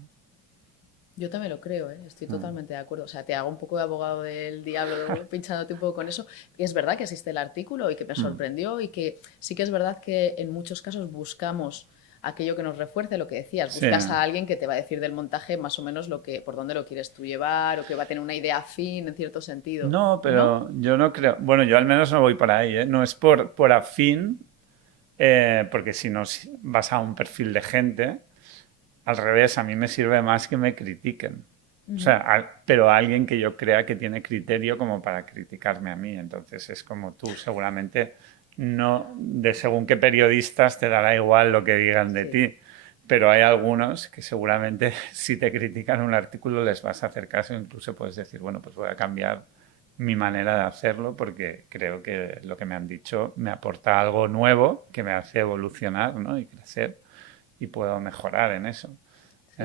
Yo también lo creo, ¿eh? Estoy totalmente de acuerdo. O sea, te hago un poco de abogado del diablo pinchándote un poco con eso. Y es verdad que existe el artículo y que me sorprendió y que sí que es verdad que en muchos casos buscamos aquello que nos refuerce lo que decías. Sí. Buscas a alguien que te va a decir del montaje más o menos por dónde lo quieres tú llevar o que va a tener una idea afín en cierto sentido. No, ¿No? pero yo no creo. Bueno, yo al menos no voy por ahí, ¿eh? No es por afín, porque si no vas a un perfil de gente, al revés, a mí me sirve más que me critiquen. O sea, pero alguien que yo crea que tiene criterio como para criticarme a mí. Entonces es como tú, seguramente no, de según qué periodistas te dará igual lo que digan de Sí. ti. Pero hay algunos que seguramente si te critican un artículo les vas a hacer caso, incluso puedes decir, bueno, pues voy a cambiar mi manera de hacerlo porque creo que lo que me han dicho me aporta algo nuevo que me hace evolucionar, ¿no? Y crecer y puedo mejorar en eso. Sí.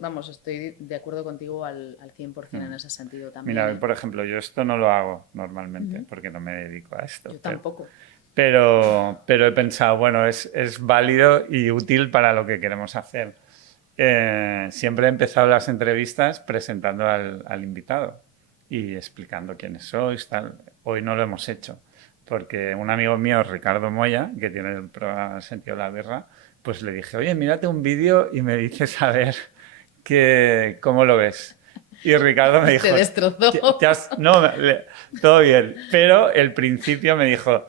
Vamos, estoy de acuerdo contigo al 100% en ese sentido también, Mira, ¿eh? por ejemplo, yo esto no lo hago normalmente porque no me dedico a esto. Yo tampoco. Pero he pensado, bueno, es válido y útil para lo que queremos hacer. Siempre he empezado las entrevistas presentando al invitado y explicando quiénes sois, tal. Hoy no lo hemos hecho porque un amigo mío, Ricardo Moya, que tiene el programa Sentido de la Birra, pues le dije, oye, mírate un vídeo y me dices a ver cómo lo ves. Y Ricardo me Te dijo, destrozó. no, todo bien, pero el principio me dijo,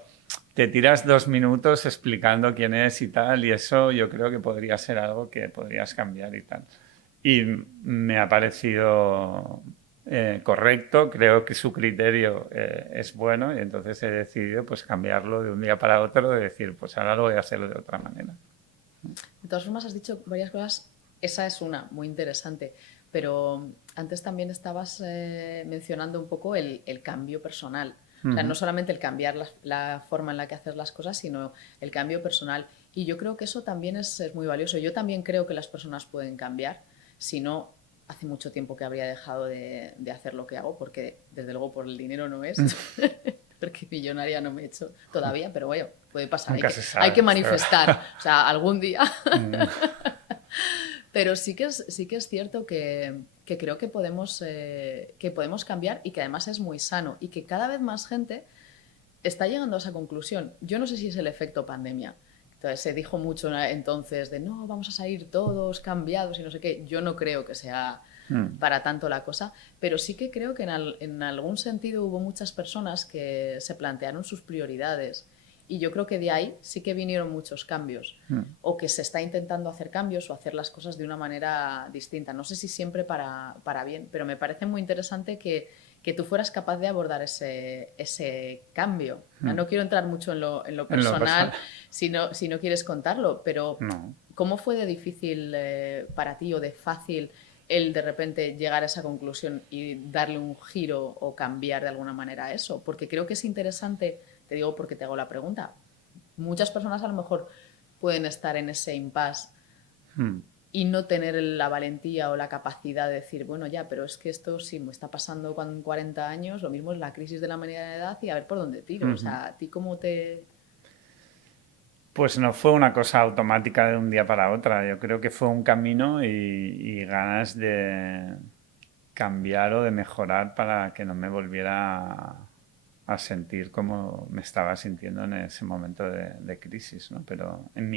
te tiras 2 minutos explicando quién es y tal, y eso yo creo que podría ser algo que podrías cambiar y tal. Y me ha parecido correcto, creo que su criterio es bueno y entonces he decidido pues cambiarlo de un día para otro, de decir, pues ahora lo voy a hacer de otra manera. De todas formas, has dicho varias cosas. Esa es una, muy interesante. Pero antes también estabas mencionando un poco el cambio personal. O sea, no solamente el cambiar la forma en la que haces las cosas, sino el cambio personal. Y yo creo que eso también es muy valioso. Yo también creo que las personas pueden cambiar. Si no, hace mucho tiempo que habría dejado de hacer lo que hago, porque desde luego por el dinero no es. Porque millonaria no me he hecho todavía, pero bueno, puede pasar. Nunca se Hay sabe. que manifestar. O sea, algún día. Pero sí que es cierto que creo que podemos cambiar y que además es muy sano y que cada vez más gente está llegando a esa conclusión. Yo no sé si es el efecto pandemia. Entonces se dijo mucho entonces de no, vamos a salir todos cambiados y no sé qué. Yo no creo que sea para tanto la cosa, pero sí que creo que en algún sentido hubo muchas personas que se plantearon sus prioridades y yo creo que de ahí sí que vinieron muchos cambios o que se está intentando hacer cambios o hacer las cosas de una manera distinta. No sé si siempre para bien, pero me parece muy interesante que tú fueras capaz de abordar ese cambio. No quiero entrar mucho en lo En lo personal personal. si no quieres contarlo, pero No. ¿cómo fue de difícil para ti o de fácil el de repente llegar a esa conclusión y darle un giro o cambiar de alguna manera eso? Porque creo que es interesante, te digo porque te hago la pregunta, muchas personas a lo mejor pueden estar en ese impasse y no tener la valentía o la capacidad de decir, bueno, ya, pero es que esto sí me está pasando con 40 años, lo mismo es la crisis de la mediana edad y a ver por dónde tiro. O sea, ¿a ti cómo te...? Pues no fue una cosa automática de un día para otra. Yo creo que fue un camino y ganas de cambiar o de mejorar para que no me volviera a sentir como me estaba sintiendo en ese momento de crisis, ¿no? Pero en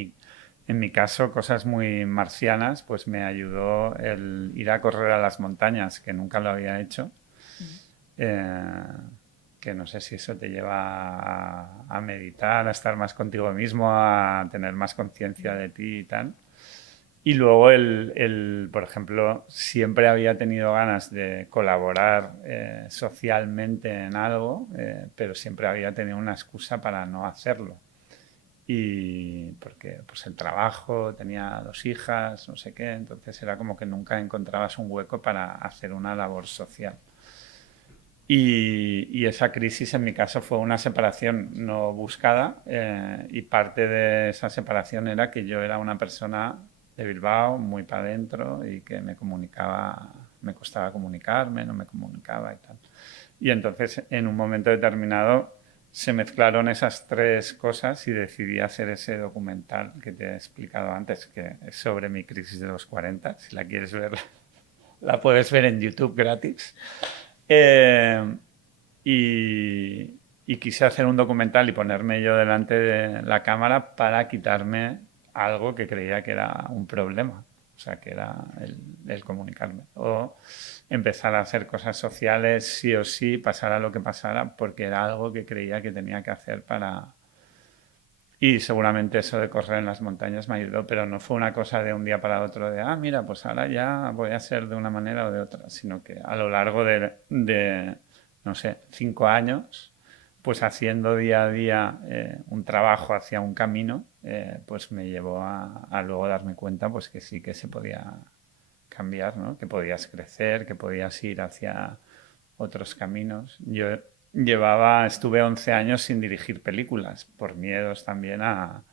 mi caso, cosas muy marcianas, pues me ayudó el ir a correr a las montañas, que nunca lo había hecho. Eh, que no sé si eso te lleva a meditar, a estar más contigo mismo, a tener más conciencia de ti y tal. Y luego, por ejemplo, siempre había tenido ganas de colaborar socialmente en algo, pero siempre había tenido una excusa para no hacerlo. Y porque pues el trabajo, tenía 2 hijas, no sé qué, entonces era como que nunca encontrabas un hueco para hacer una labor social. Y esa crisis en mi caso fue una separación no buscada y parte de esa separación era que yo era una persona de Bilbao muy para adentro y que me comunicaba, me costaba comunicarme, no me comunicaba y tal. Y entonces en un momento determinado se mezclaron esas tres cosas y decidí hacer ese documental que te he explicado antes, que es sobre mi crisis de los 40. Si la quieres ver, la puedes ver en YouTube gratis. Eh, y quise hacer un documental y ponerme yo delante de la cámara para quitarme algo que creía que era un problema, o sea, que era el comunicarme. O empezar a hacer cosas sociales sí o sí, pasara lo que pasara, porque era algo que creía que tenía que hacer para... Y seguramente eso de correr en las montañas me ayudó, pero no fue una cosa de un día para otro de, mira, pues ahora ya voy a ser de una manera o de otra, sino que a lo largo de no sé, 5 años, pues haciendo día a día un trabajo hacia un camino, pues me llevó a luego darme cuenta pues que sí que se podía cambiar, ¿no? Que podías crecer, que podías ir hacia otros caminos. Yo estuve 11 años sin dirigir películas, por miedos también a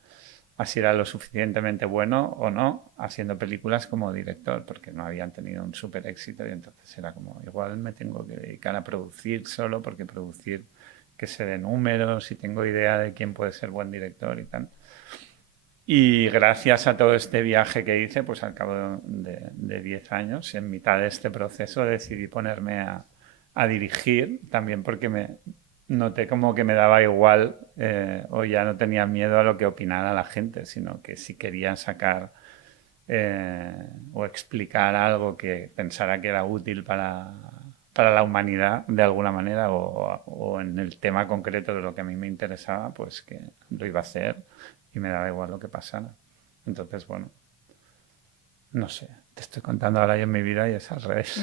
si era lo suficientemente bueno o no haciendo películas como director, porque no habían tenido un súper éxito y entonces era como, igual me tengo que dedicar a producir solo, porque producir que se dé números y tengo idea de quién puede ser buen director y tal. Y gracias a todo este viaje que hice, pues al cabo de 10 años, en mitad de este proceso decidí ponerme a dirigir, también porque me noté como que me daba igual o ya no tenía miedo a lo que opinara la gente, sino que si quería sacar o explicar algo que pensara que era útil para la humanidad de alguna manera o en el tema concreto de lo que a mí me interesaba, pues que lo iba a hacer y me daba igual lo que pasara. Entonces, bueno, no sé, te estoy contando ahora yo en mi vida y es al revés.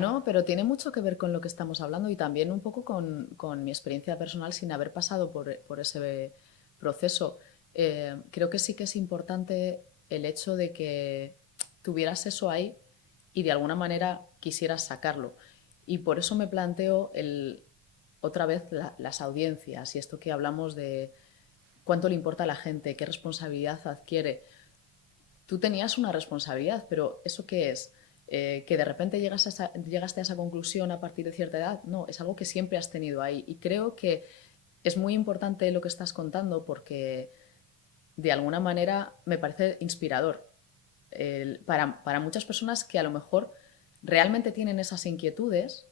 No, pero tiene mucho que ver con lo que estamos hablando y también un poco con mi experiencia personal sin haber pasado por ese proceso. Creo que sí que es importante el hecho de que tuvieras eso ahí y de alguna manera quisieras sacarlo. Y por eso me planteo otra vez las audiencias y esto que hablamos de cuánto le importa a la gente, qué responsabilidad adquiere. Tú tenías una responsabilidad, pero ¿eso qué es? Que de repente llegaste a esa conclusión a partir de cierta edad. No, es algo que siempre has tenido ahí. Y creo que es muy importante lo que estás contando porque de alguna manera me parece inspirador para muchas personas que a lo mejor realmente tienen esas inquietudes,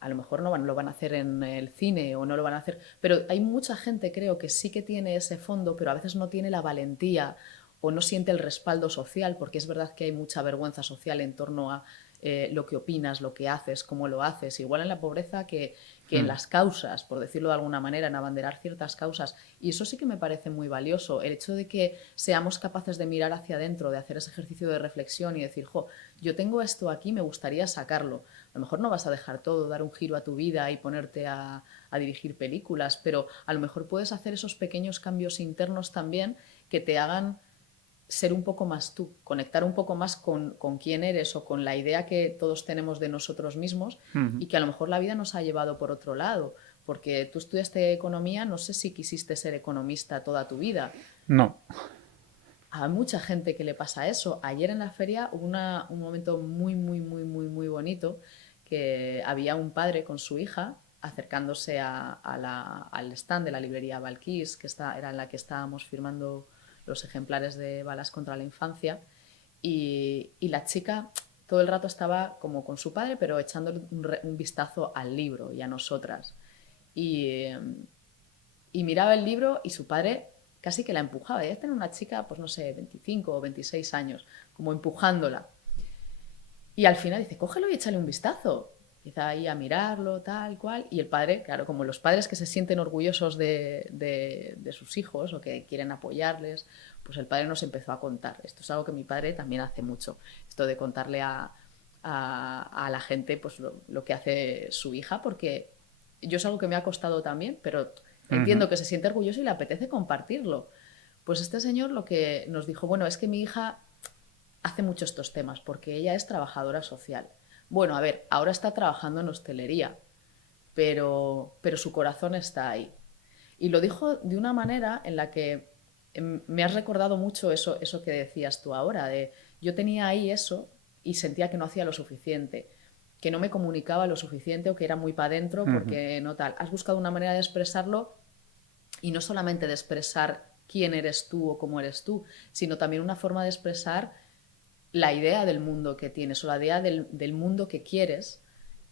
a lo mejor no lo van a hacer en el cine o no lo van a hacer, pero hay mucha gente creo que sí que tiene ese fondo, pero a veces no tiene la valentía o no siente el respaldo social, porque es verdad que hay mucha vergüenza social en torno a lo que opinas, lo que haces, cómo lo haces, igual en la pobreza que en las causas, por decirlo de alguna manera, en abanderar ciertas causas. Y eso sí que me parece muy valioso, el hecho de que seamos capaces de mirar hacia adentro, de hacer ese ejercicio de reflexión y decir, jo, yo tengo esto aquí, me gustaría sacarlo. A lo mejor no vas a dejar todo, dar un giro a tu vida y ponerte a dirigir películas, pero a lo mejor puedes hacer esos pequeños cambios internos también que te hagan ser un poco más tú, conectar un poco más con quién eres o con la idea que todos tenemos de nosotros mismos y que a lo mejor la vida nos ha llevado por otro lado. Porque tú estudiaste economía, no sé si quisiste ser economista toda tu vida. No. A mucha gente que le pasa eso. Ayer en la feria hubo un momento muy, muy, muy, muy, muy bonito, que había un padre con su hija acercándose al stand de la librería Balquís, que era en la que estábamos firmando los ejemplares de Balas contra la Infancia, y la chica todo el rato estaba como con su padre, pero echándole un vistazo al libro y a nosotras. Y, y miraba el libro y su padre casi que la empujaba. Ella tenía una chica, pues no sé, 25 o 26 años, como empujándola. Y al final dice, cógelo y échale un vistazo. Empieza ahí a mirarlo, tal cual. Y el padre, claro, como los padres que se sienten orgullosos de sus hijos o que quieren apoyarles, pues el padre nos empezó a contar. Esto es algo que mi padre también hace mucho. Esto de contarle a la gente pues lo que hace su hija, porque yo es algo que me ha costado también, pero entiendo que se siente orgulloso y le apetece compartirlo. Pues este señor lo que nos dijo, bueno, es que mi hija hace mucho estos temas porque ella es trabajadora social. Bueno, a ver, ahora está trabajando en hostelería, pero su corazón está ahí. Y lo dijo de una manera en la que me has recordado mucho eso que decías tú ahora, de yo tenía ahí eso y sentía que no hacía lo suficiente, que no me comunicaba lo suficiente o que era muy para adentro porque no tal. Has buscado una manera de expresarlo y no solamente de expresar quién eres tú o cómo eres tú, sino también una forma de expresar la idea del mundo que tienes o la idea del mundo que quieres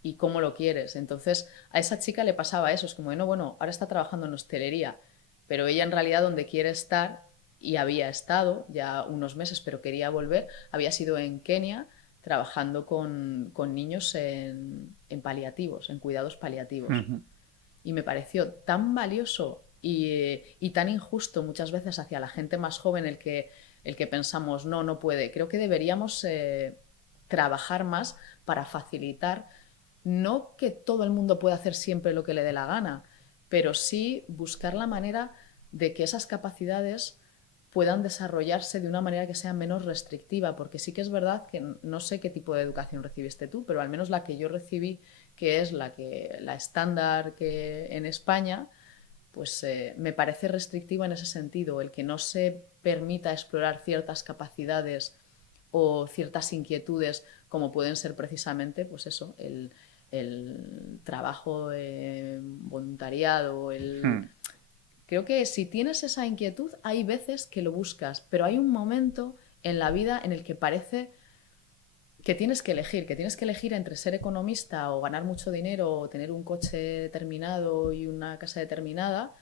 y cómo lo quieres. Entonces, a esa chica le pasaba eso, es como, no, bueno, ahora está trabajando en hostelería, pero ella en realidad donde quiere estar, y había estado ya unos meses, pero quería volver, había sido en Kenia trabajando con niños en paliativos, en cuidados paliativos. Y me pareció tan valioso y tan injusto muchas veces hacia la gente más joven el que pensamos, no, no puede. Creo que deberíamos trabajar más para facilitar, no que todo el mundo pueda hacer siempre lo que le dé la gana, pero sí buscar la manera de que esas capacidades puedan desarrollarse de una manera que sea menos restrictiva, porque sí que es verdad que no sé qué tipo de educación recibiste tú, pero al menos la que yo recibí, que es la estándar que en España, pues me parece restrictiva en ese sentido, el que no se permita explorar ciertas capacidades o ciertas inquietudes como pueden ser precisamente, pues eso, el trabajo voluntariado, Creo que si tienes esa inquietud, hay veces que lo buscas, pero hay un momento en la vida en el que parece que tienes que elegir entre ser economista o ganar mucho dinero o tener un coche determinado y una casa determinada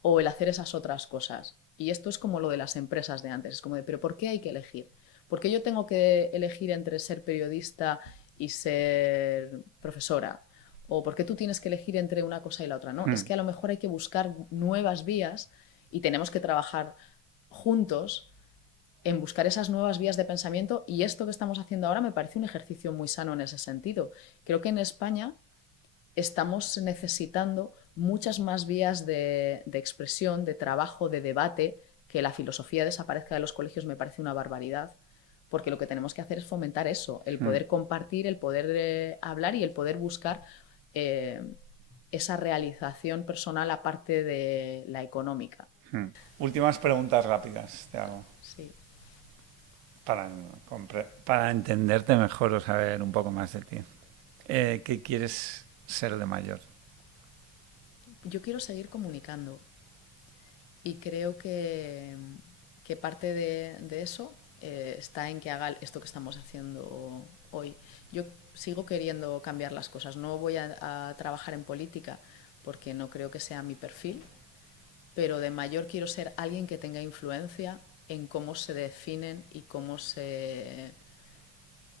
o el hacer esas otras cosas. Y esto es como lo de las empresas de antes, es como de, pero ¿por qué hay que elegir? ¿Por qué yo tengo que elegir entre ser periodista y ser profesora? ¿O por qué tú tienes que elegir entre una cosa y la otra? No, es que a lo mejor hay que buscar nuevas vías y tenemos que trabajar juntos en buscar esas nuevas vías de pensamiento y esto que estamos haciendo ahora me parece un ejercicio muy sano en ese sentido. Creo que en España estamos necesitando muchas más vías de expresión, de trabajo, de debate, que la filosofía desaparezca de los colegios me parece una barbaridad, porque lo que tenemos que hacer es fomentar eso, el poder compartir, el poder hablar y el poder buscar eh, esa realización personal aparte de la económica. Últimas preguntas rápidas te hago. Sí. Para entenderte mejor o saber un poco más de ti. ¿Qué quieres ser de mayor? Yo quiero seguir comunicando y creo que parte de eso está en que haga esto que estamos haciendo hoy. Yo sigo queriendo cambiar las cosas. No voy a trabajar en política porque no creo que sea mi perfil, pero de mayor quiero ser alguien que tenga influencia en cómo se definen y cómo se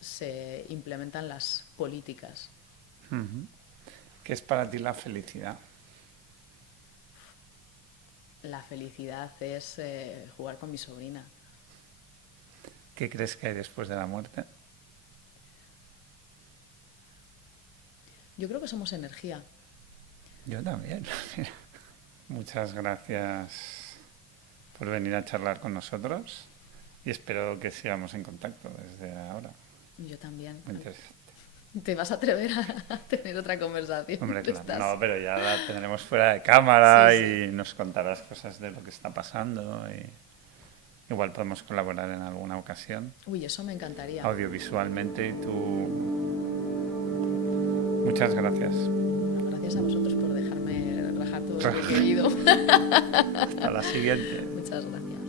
se implementan las políticas. Ujú. ¿Qué es para ti la felicidad? La felicidad es jugar con mi sobrina. ¿Qué crees que hay después de la muerte? Yo creo que somos energía. Yo también. Mira, muchas gracias por venir a charlar con nosotros y espero que sigamos en contacto desde ahora. Yo también. Muy interesante. ¿Te vas a atrever a tener otra conversación? Hombre, ¿Te claro. estás? No, pero ya la tendremos fuera de cámara Sí, y sí. nos contarás cosas de lo que está pasando. Y igual podemos colaborar en alguna ocasión, Uy, eso me encantaría. audiovisualmente. Y tú... Muchas gracias. Gracias a vosotros por dejarme rajar todo lo que he querido. Hasta la siguiente. Muchas gracias.